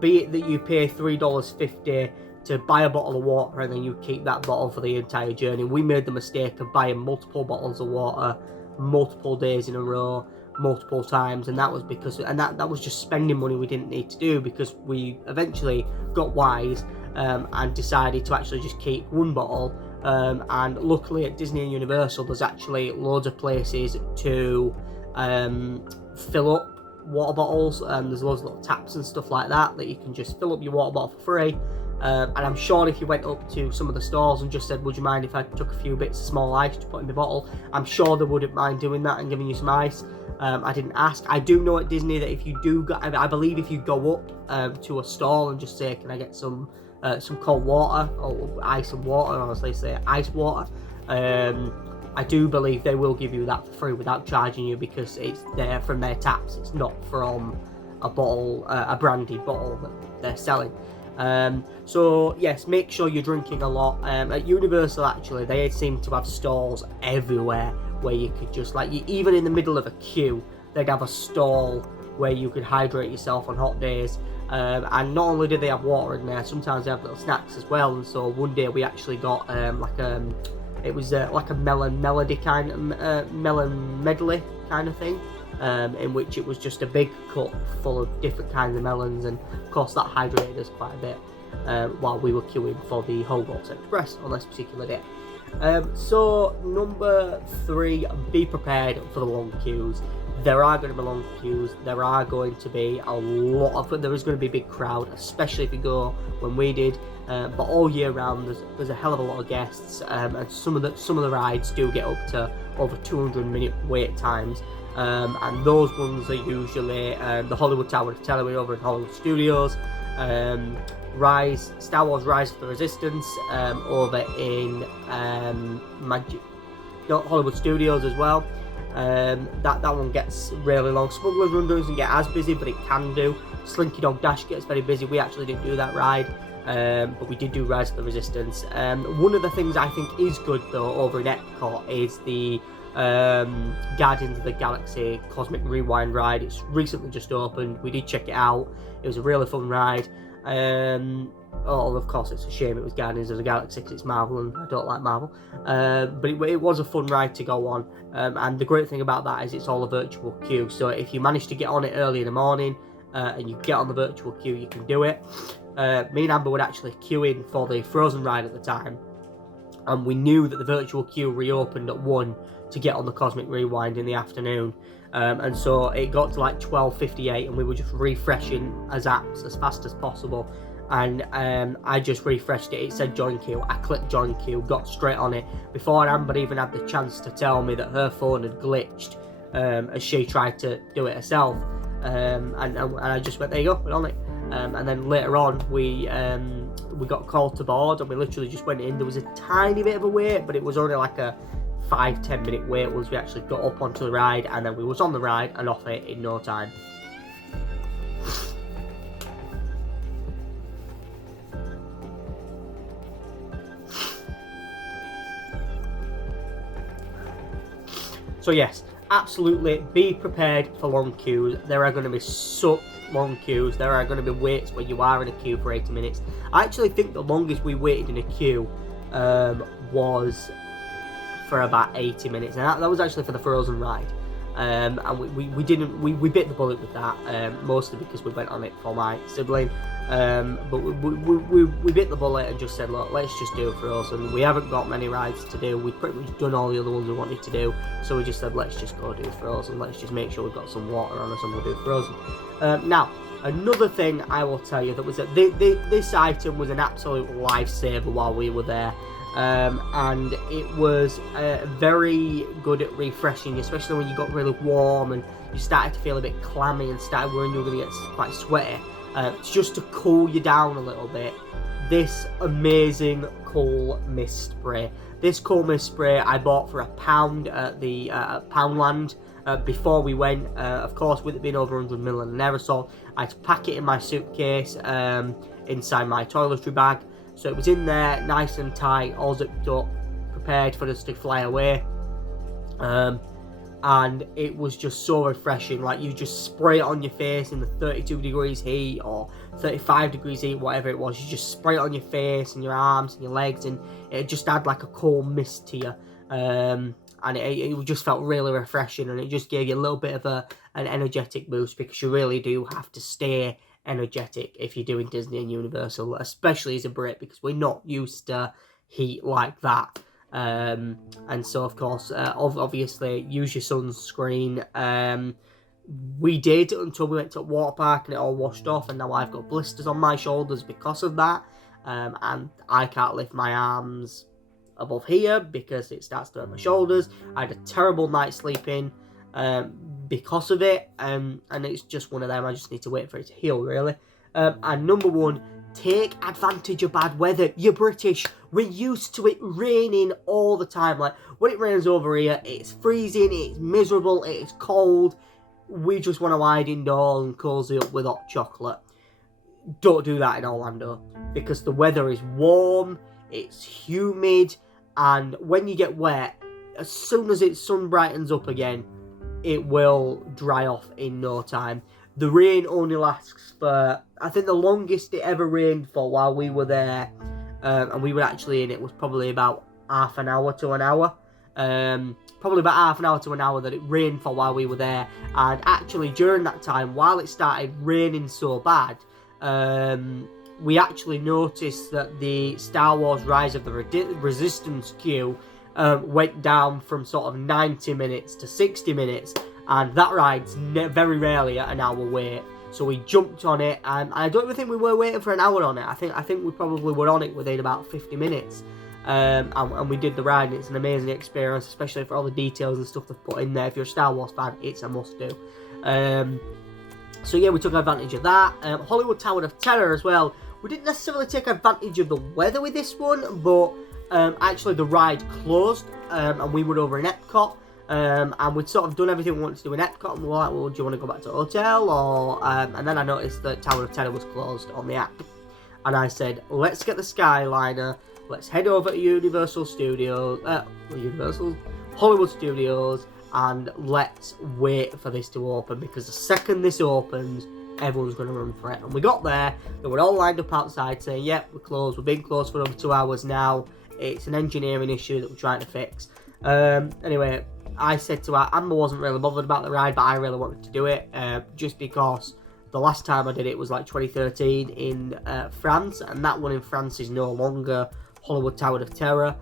Be it that you pay $3.50 to buy a bottle of water and then you keep that bottle for the entire journey. We made the mistake of buying multiple bottles of water, multiple days in a row, multiple times, and that was because, and that was just spending money we didn't need to do, because we eventually got wise and decided to actually just keep one bottle. And luckily at Disney and Universal there's actually loads of places to fill up water bottles, there's loads of little taps and stuff like that you can just fill up your water bottle for free. And I'm sure if you went up to some of the stores and just said, would you mind if I took a few bits of small ice to put in my bottle, I'm sure they wouldn't mind doing that and giving you some ice. I didn't ask. I do know at Disney that if you do go, I believe if you go up to a stall and just say, can I get some cold water or ice and water, or as they say, ice water, I do believe they will give you that for free without charging you, because it's there from their taps. It's not from a bottle, a branded bottle that they're selling. So yes, make sure you're drinking a lot. At Universal actually, they seem to have stalls everywhere where you could just, like, even in the middle of a queue, they'd have a stall where you could hydrate yourself on hot days. And not only do they have water in there, sometimes they have little snacks as well. And so one day we actually got it was like a melon melody kind of melon medley kind of thing, in which it was just a big cup full of different kinds of melons, and of course that hydrated us quite a bit while we were queuing for the Hogwarts Express on this particular day. So number 3, be prepared for the long queues. There are going to be long queues. There are going to be there is going to be a big crowd, especially if you go when we did. But all year round, there's a hell of a lot of guests, and some of the rides do get up to over 200-minute wait times. And those ones are usually the Hollywood Tower of Terror over in Hollywood Studios, Star Wars Rise of the Resistance over in Hollywood Studios as well. That one gets really long. Smuggler's Run doesn't get as busy, but it can do. Slinky Dog Dash gets very busy. We actually didn't do that ride, but we did do Rise of the Resistance. One of the things I think is good though over in Epcot is the Guardians of the Galaxy Cosmic Rewind ride. It's recently just opened. We did check it out. It was a really fun ride. Of course it's a shame it was Guardians of the Galaxy because it's Marvel and I don't like Marvel, but it was a fun ride to go on, and the great thing about that is it's all a virtual queue, so if you manage to get on it early in the morning and you get on the virtual queue, you can do it. Me and Amber would actually queue in for the Frozen ride at the time, and we knew that the virtual queue reopened at 1 to get on the Cosmic Rewind in the afternoon, and so it got to like 12:58 and we were just refreshing as apps as fast as possible, and I just refreshed it. It said join queue. I clicked join queue, got straight on it before Amber even had the chance to tell me that her phone had glitched as she tried to do it herself, and I just went, there you go, we're on it. And then later on we got called to board and we literally just went in. There was a tiny bit of a wait, but it was only like a 5-10 minute wait once we actually got up onto the ride, and then we was on the ride and off it in no time. So yes, absolutely be prepared for long queues. There are going to be such long queues. There are going to be waits where you are in a queue for 80 minutes. I actually think the longest we waited in a queue was for about 80 minutes, and that was actually for the Frozen ride. And we bit the bullet with that, mostly because we went on it for my sibling. But we bit the bullet and just said, look, let's just do Frozen. We haven't got many rides to do. We've pretty much done all the other ones we wanted to do, so we just said, let's just go do Frozen. Let's just make sure we've got some water on us and we'll do Frozen. Now, another thing I will tell you that was that this item was an absolute lifesaver while we were there. And it was very good at refreshing, especially when you got really warm and you started to feel a bit clammy and started worrying you were going to get quite sweaty. Just to cool you down a little bit, this amazing cool mist spray. This cool mist spray I bought for £1 at the Poundland before we went. Of course, with it being over 100ml and an aerosol, I had to pack it in my suitcase inside my toiletry bag. So it was in there, nice and tight, all zipped up, prepared for us to fly away. And it was just so refreshing. Like, you just spray it on your face in the 32 degrees heat or 35 degrees heat, whatever it was. You just spray it on your face and your arms and your legs, and it just had like a cool mist to you. And it just felt really refreshing, and it just gave you a little bit of an energetic boost, because you really do have to stay energetic if you're doing Disney and Universal, especially as a Brit, because we're not used to heat like that. And so of course, obviously use your sunscreen. We did until we went to a water park and it all washed off, and now I've got blisters on my shoulders because of that, and I can't lift my arms above here because it starts to hurt my shoulders. I had a terrible night's sleeping because of it, and it's just one of them. I just need to wait for it to heal, really. And number one, take advantage of bad weather. You're British. We're used to it raining all the time. Like, when it rains over here, it's freezing, it's miserable, it's cold. We just want to hide indoors and cozy up with hot chocolate. Don't do that in Orlando, because the weather is warm, it's humid, and when you get wet, as soon as sun brightens up again, it will dry off in no time. The rain only lasts for, I think the longest it ever rained for while we were there, and we were actually in it, was probably about half an hour to an hour. probably about half an hour to an hour that it rained for while we were there. And actually during that time, while it started raining so bad, we actually noticed that the Star Wars Rise of the Resistance queue went down from sort of 90 minutes to 60 minutes, and that ride's very rarely at an hour wait. So we jumped on it, and I don't even think we were waiting for an hour on it. I think we probably were on it within about 50 minutes. And we did the ride, and it's an amazing experience, especially for all the details and stuff they've put in there. If you're a Star Wars fan, it's a must-do. So yeah, we took advantage of that. Hollywood Tower of Terror as well. We didn't necessarily take advantage of the weather with this one, but actually the ride closed, and we were over in Epcot. And we'd sort of done everything we wanted to do in Epcot, and we were like, well, do you want to go back to the hotel? Or and then I noticed that Tower of Terror was closed on the app. And I said, let's get the Skyliner, let's head over to Universal Studios, Hollywood Studios, and let's wait for this to open, because the second this opens, everyone's going to run for it. And we got there, they were all lined up outside saying, yep, we're closed, we've been closed for over 2 hours now, it's an engineering issue that we're trying to fix. Anyway, I said to her, Amber wasn't really bothered about the ride, but I really wanted to do it, just because the last time I did it was like 2013 in France, and that one in France is no longer Hollywood Tower of Terror.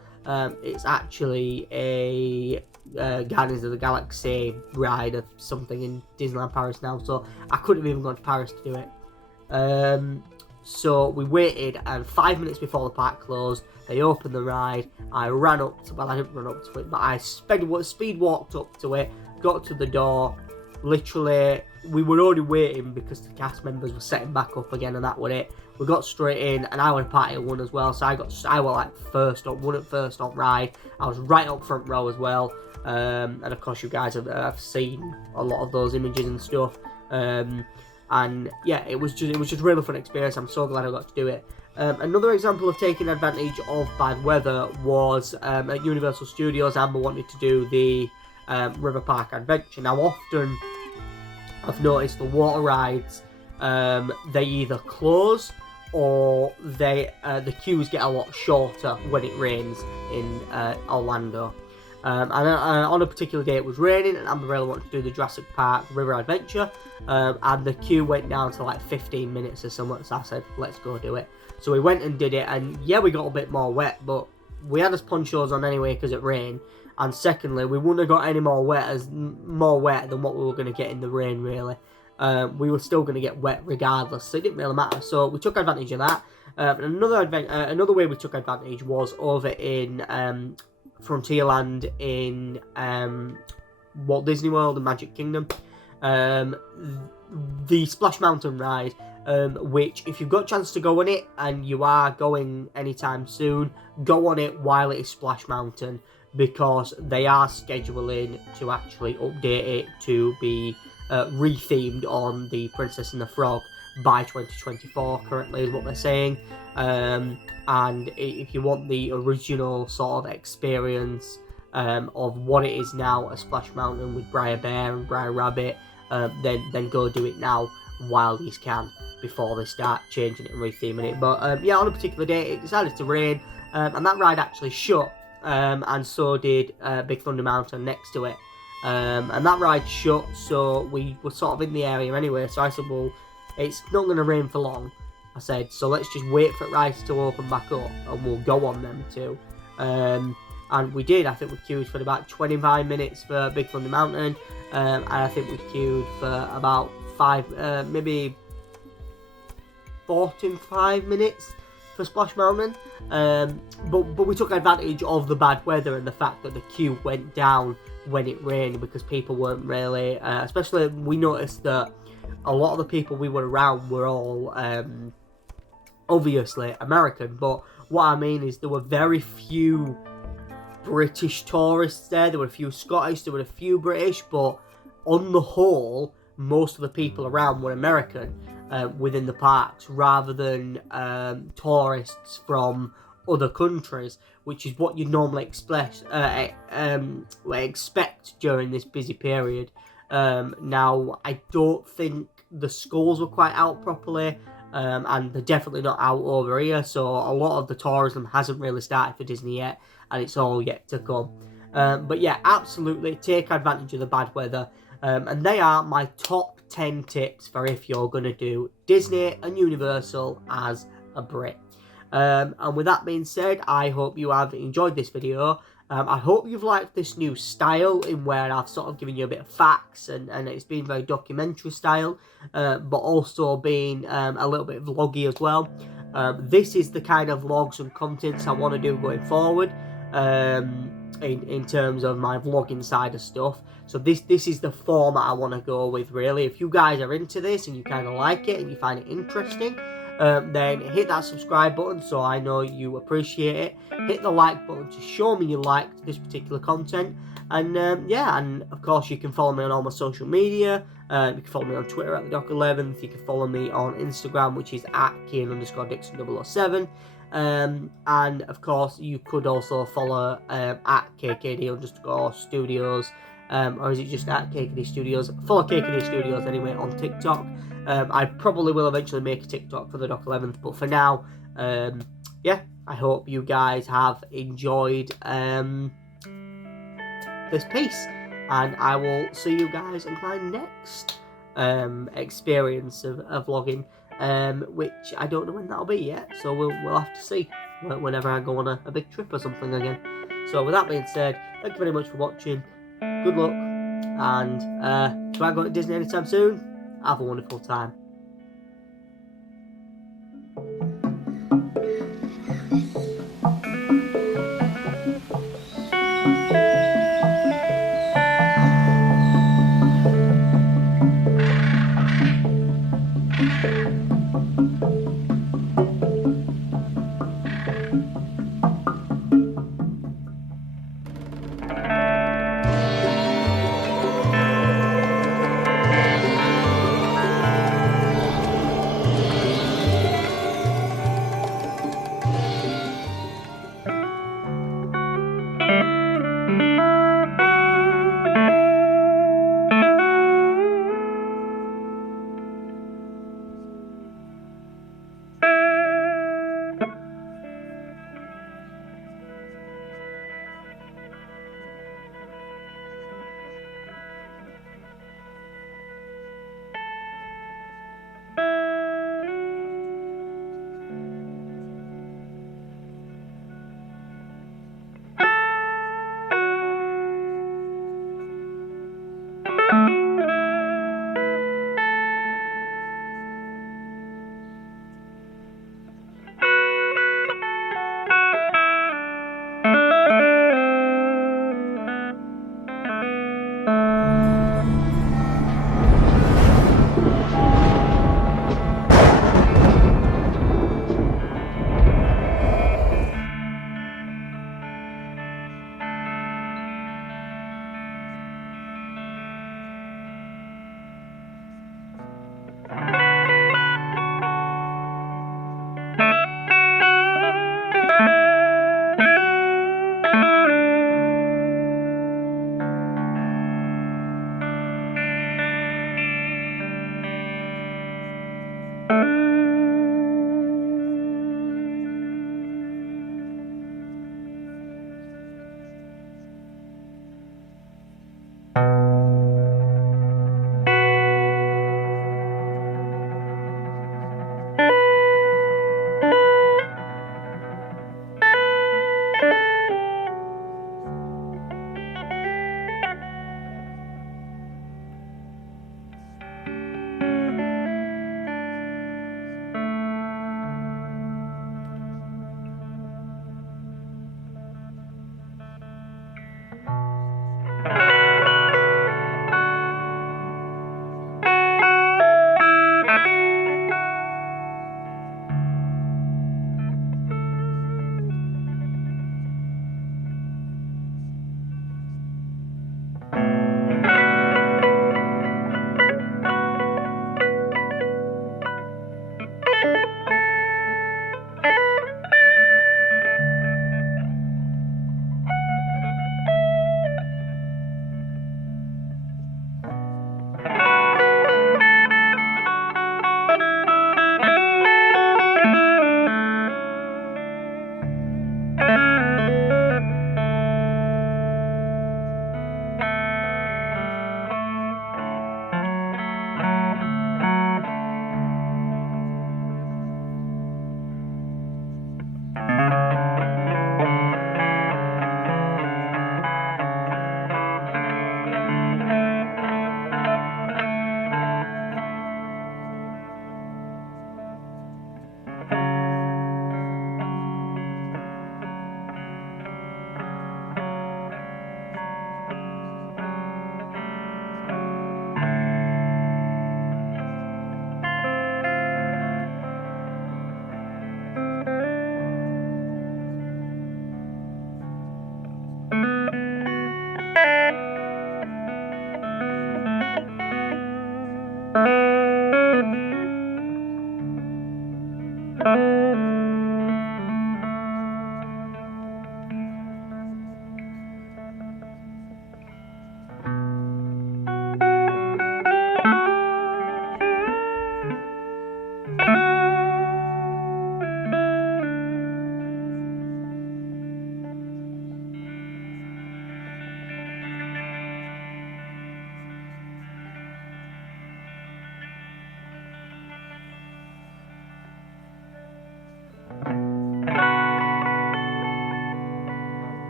It's actually a Guardians of the Galaxy ride of something in Disneyland Paris now, so I couldn't have even gone to Paris to do it. So we waited, and 5 minutes before the park closed, they opened the ride. I ran up to, well, I didn't run up to it, but I speed walked up to it, got to the door. Literally, we were only waiting because the cast members were setting back up again, and that was it. We got straight in, and I was part of one as well, so I was like first on ride. I was right up front row as well, and of course you guys have seen a lot of those images and stuff. And yeah, it was just a really fun experience. I'm so glad I got to do it. Another example of taking advantage of bad weather was at Universal Studios. Amber wanted to do the River Park Adventure. Now, often I've noticed the water rides, they either close or the queues get a lot shorter when it rains in Orlando. And on a particular day it was raining, and Amber really wanted to do the Jurassic Park River Adventure, and the queue went down to like 15 minutes or something, so I said, let's go do it. So we went and did it, and yeah, we got a bit more wet, but we had us ponchos on anyway because it rained, and secondly, we wouldn't have got any more wet than what we were going to get in the rain, really. We were still going to get wet regardless, so it didn't really matter, so we took advantage of that. Another way we took advantage was over in Frontierland in Walt Disney World and Magic Kingdom. The Splash Mountain ride, which if you've got a chance to go on it and you are going anytime soon, go on it while it is Splash Mountain, because they are scheduling to actually update it to be rethemed on the Princess and the Frog by 2024 currently is what they're saying. And if you want the original sort of experience of what it is now at Splash Mountain with Briar Bear and Briar Rabbit, then go do it now while you can, before they start changing it and retheming it. But yeah, on a particular day it decided to rain, and that ride actually shut, and so did Big Thunder Mountain next to it. And that ride shut, so we were sort of in the area anyway, so I said, well, it's not going to rain for long. I said, so let's just wait for rides to open back up, and we'll go on them too. And we did. I think we queued for about 25 minutes for Big Thunder Mountain, and I think we queued for about maybe 45 minutes for Splash Mountain. But we took advantage of the bad weather and the fact that the queue went down when it rained, because people weren't really, especially we noticed that a lot of the people we were around were all obviously American, but what I mean is there were very few British tourists there. There were a few Scottish, there were a few British, but on the whole, most of the people around were American within the parks, rather than tourists from other countries, which is what you'd normally expect during this busy period. Now, I don't think the schools were quite out properly, and they're definitely not out over here, so a lot of the tourism hasn't really started for Disney yet, and it's all yet to come. But yeah, absolutely take advantage of the bad weather. And they are my top 10 tips for if you're going to do Disney and Universal as a Brit. And with that being said, I hope you have enjoyed this video. I hope you've liked this new style in where I've sort of given you a bit of facts and it's been very documentary style, but also being a little bit vloggy as well. This is the kind of vlogs and contents I want to do going forward in terms of my vlogging side of stuff. So this is the format I want to go with, really. If you guys are into this and you kind of like it and you find it interesting, then hit that subscribe button so I know you appreciate it. Hit the like button to show me you liked this particular content. And yeah, and of course you can follow me on all my social media. You can follow me on Twitter at the Doc11th. You can follow me on Instagram, which is at Kian_Dixon007. And of course you could also follow at KKD_studios. Or is it just at KKD Studios? Follow KKD Studios anyway on TikTok. I probably will eventually make a TikTok for the Doc11th, but for now, yeah, I hope you guys have enjoyed this piece, and I will see you guys in my next experience of vlogging, which I don't know when that'll be yet, so we'll have to see whenever I go on a big trip or something again. So with that being said, thank you very much for watching. Good luck, and if I go to Disney anytime soon, have a wonderful time.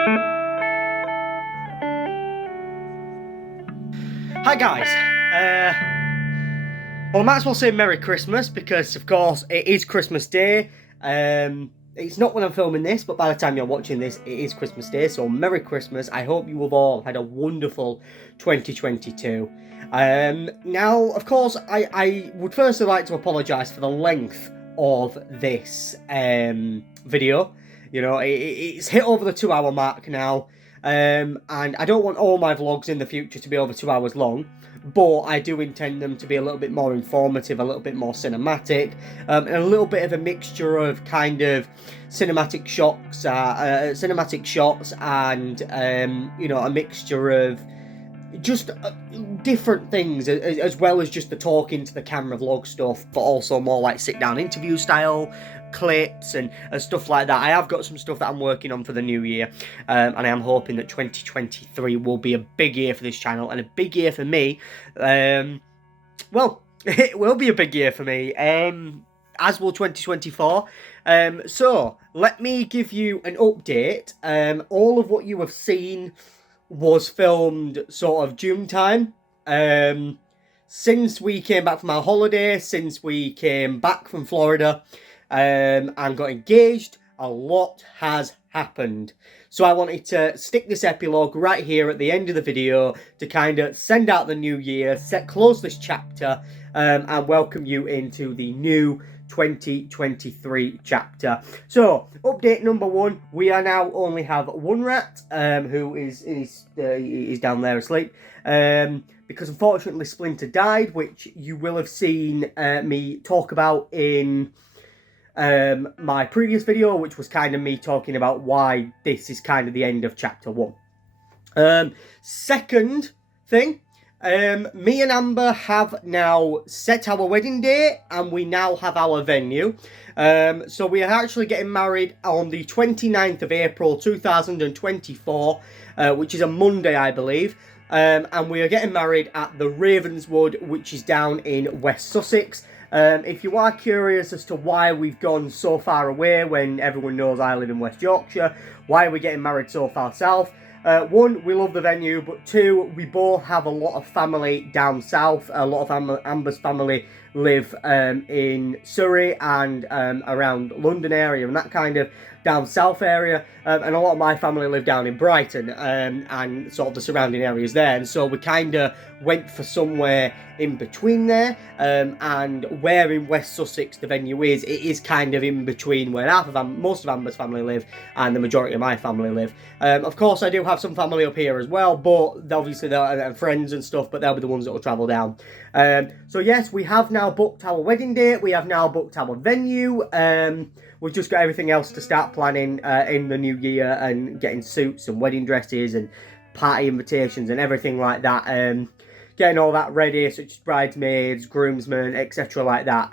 Hi guys, well I might as well say Merry Christmas because of course it is Christmas Day. It's not when I'm filming this, but by the time you're watching this it is Christmas Day, so Merry Christmas. I hope you have all had a wonderful 2022. Now of course I would firstly like to apologise for the length of this video. You know, it's hit over the 2 hour mark now. And I don't want all my vlogs in the future to be over 2 hours long, but I do intend them to be a little bit more informative, a little bit more cinematic, and a little bit of a mixture of kind of cinematic shots and you know, a mixture of just different things, as well as just the talking to the camera vlog stuff, but also more like sit down interview style clips and stuff like that. I have got some stuff that I'm working on for the new year, and I am hoping that 2023 will be a big year for this channel and a big year for me. Well, it will be a big year for me, as will 2024. So let me give you an update. All of what you have seen was filmed sort of June time. Since we came back from our holiday, since we came back from Florida, and got engaged, a lot has happened. So I wanted to stick this epilogue right here at the end of the video to kind of send out the new year, close this chapter, and welcome you into the new 2023 chapter. So, update number 1, we are now only have one rat, who is down there asleep, because unfortunately Splinter died, which you will have seen me talk about in my previous video, which was kind of me talking about why this is kind of the end of chapter 1. Second thing, me and Amber have now set our wedding date, and we now have our venue. So we are actually getting married on the 29th of April 2024, which is a Monday, I believe. And we are getting married at the Ravenswood, which is down in West Sussex. If you are curious as to why we've gone so far away when everyone knows I live in West Yorkshire, why are we getting married so far south? 1, we love the venue, but 2, we both have a lot of family down south. A lot of Amber's family live in Surrey and around London area and that kind of down south area, and a lot of my family live down in Brighton and sort of the surrounding areas there, and so we kind of went for somewhere in between there, and where in West Sussex the venue is, it is kind of in between where most of Amber's family live and the majority of my family live. Of course I do have some family up here as well, but obviously they're friends and stuff, but they'll be the ones that will travel down. So yes, we have now booked our wedding date, we have now booked our venue. We've just got everything else to start planning in the new year, and getting suits and wedding dresses and party invitations and everything like that. Getting all that ready, such as bridesmaids, groomsmen, etc. like that.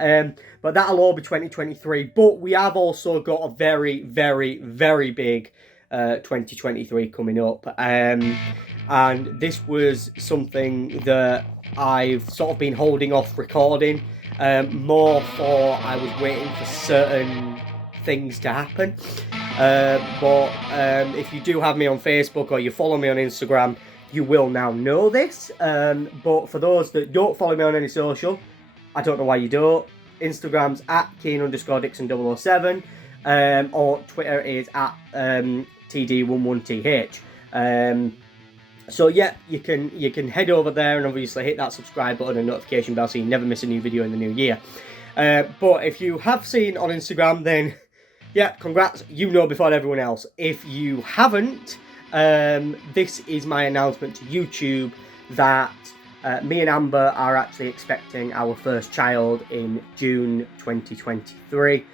But that'll all be 2023. But we have also got a very, very, very big 2023 coming up. And this was something that I've sort of been holding off recording. More for I was waiting for certain things to happen. But if you do have me on Facebook or you follow me on Instagram, you will now know this. But for those that don't follow me on any social, I don't know why you don't. Instagram's at Keen_Dixon007, or Twitter is at TD11TH. So yeah, you can head over there and obviously hit that subscribe button and notification bell so you never miss a new video in the new year. But if you have seen on Instagram, then yeah, congrats, you know before everyone else. If you haven't, this is my announcement to YouTube that me and Amber are actually expecting our first child in June 2023.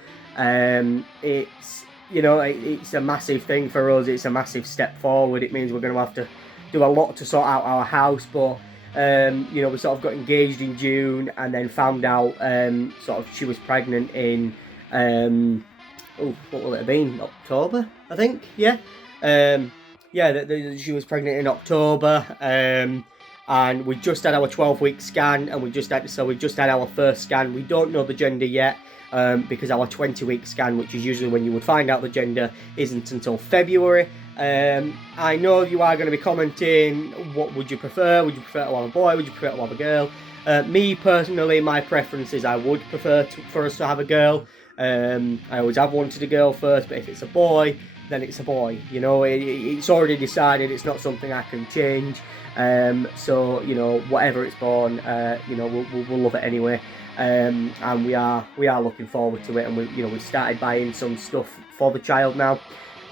It's, you know, it's a massive thing for us. It's a massive step forward. It means we're going to have to do a lot to sort out our house, but you know, we sort of got engaged in June and then found out sort of she was pregnant in what will it have been, October, I think. Yeah, she was pregnant in October, and we just had our 12-week scan, and we just had our first scan. We don't know the gender yet, because our 20-week scan, which is usually when you would find out the gender, isn't until February. I know you are going to be commenting, what would you prefer? Would you prefer to have a boy? Would you prefer to have a girl? Me personally, my preference is I would prefer for us to have a girl. I always have wanted a girl first, but if it's a boy, then it's a boy. You know, it's already decided. It's not something I can change. So you know, whatever it's born, you know, we'll love it anyway. And we are looking forward to it. And we started buying some stuff for the child now.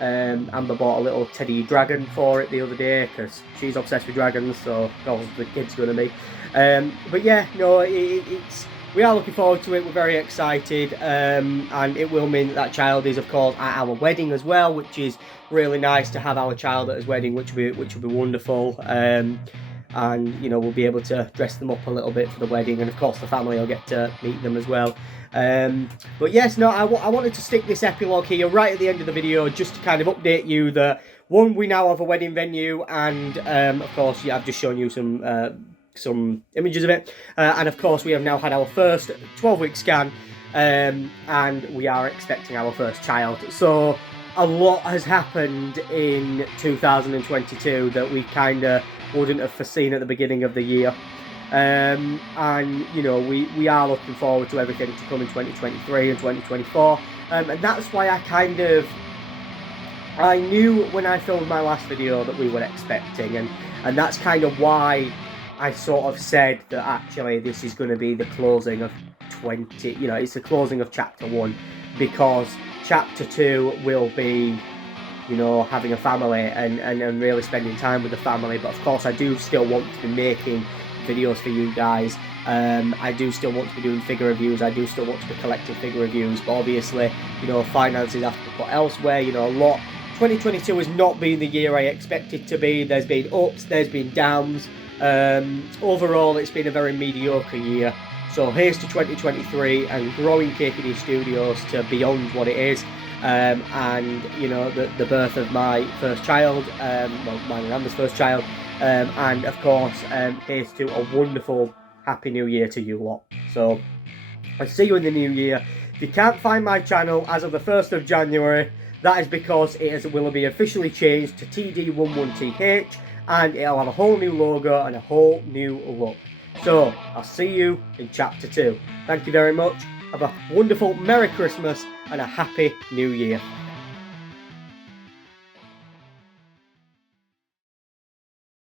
Amber bought a little teddy dragon for it the other day because she's obsessed with dragons, so that's what the kid's going to be. But yeah, no, we are looking forward to it. We're very excited, and it will mean that child is, of course, at our wedding as well, which is really nice to have our child at his wedding, which will be wonderful. And you know, we'll be able to dress them up a little bit for the wedding, and of course the family will get to meet them as well. But yes, no, I wanted to stick this epilogue here right at the end of the video just to kind of update you that, one, we now have a wedding venue, and of course, yeah, I've just shown you some images of it, and of course we have now had our first 12-week scan, and we are expecting our first child. So a lot has happened in 2022 that we kind of wouldn't have foreseen at the beginning of the year. And you know, we are looking forward to everything to come in 2023 and 2024, and that's why I knew when I filmed my last video that we were expecting, and that's kind of why I sort of said that actually this is going to be the closing of it's the closing of chapter 1, because chapter 2 will be, you know, having a family and really spending time with the family. But of course I do still want to be making videos for you guys. I do still want to be doing figure reviews. I do still want to be collecting figure reviews, but obviously, you know, finances have to be put elsewhere. You know, 2022 has not been the year I expected to be. There's been ups, there's been downs. Overall, it's been a very mediocre year. So here's to 2023 and growing KPD Studios to beyond what it is. And you know, the birth of my first child, well, mine and Amber's first child, and of course, here's to a wonderful happy new year to you lot. So I'll see you in the new year. If you can't find my channel as of the 1st of January, that is because it will be officially changed to TD11TH, and it'll have a whole new logo and a whole new look. So I'll see you in chapter 2. Thank you very much. Have a wonderful Merry Christmas and a Happy New Year.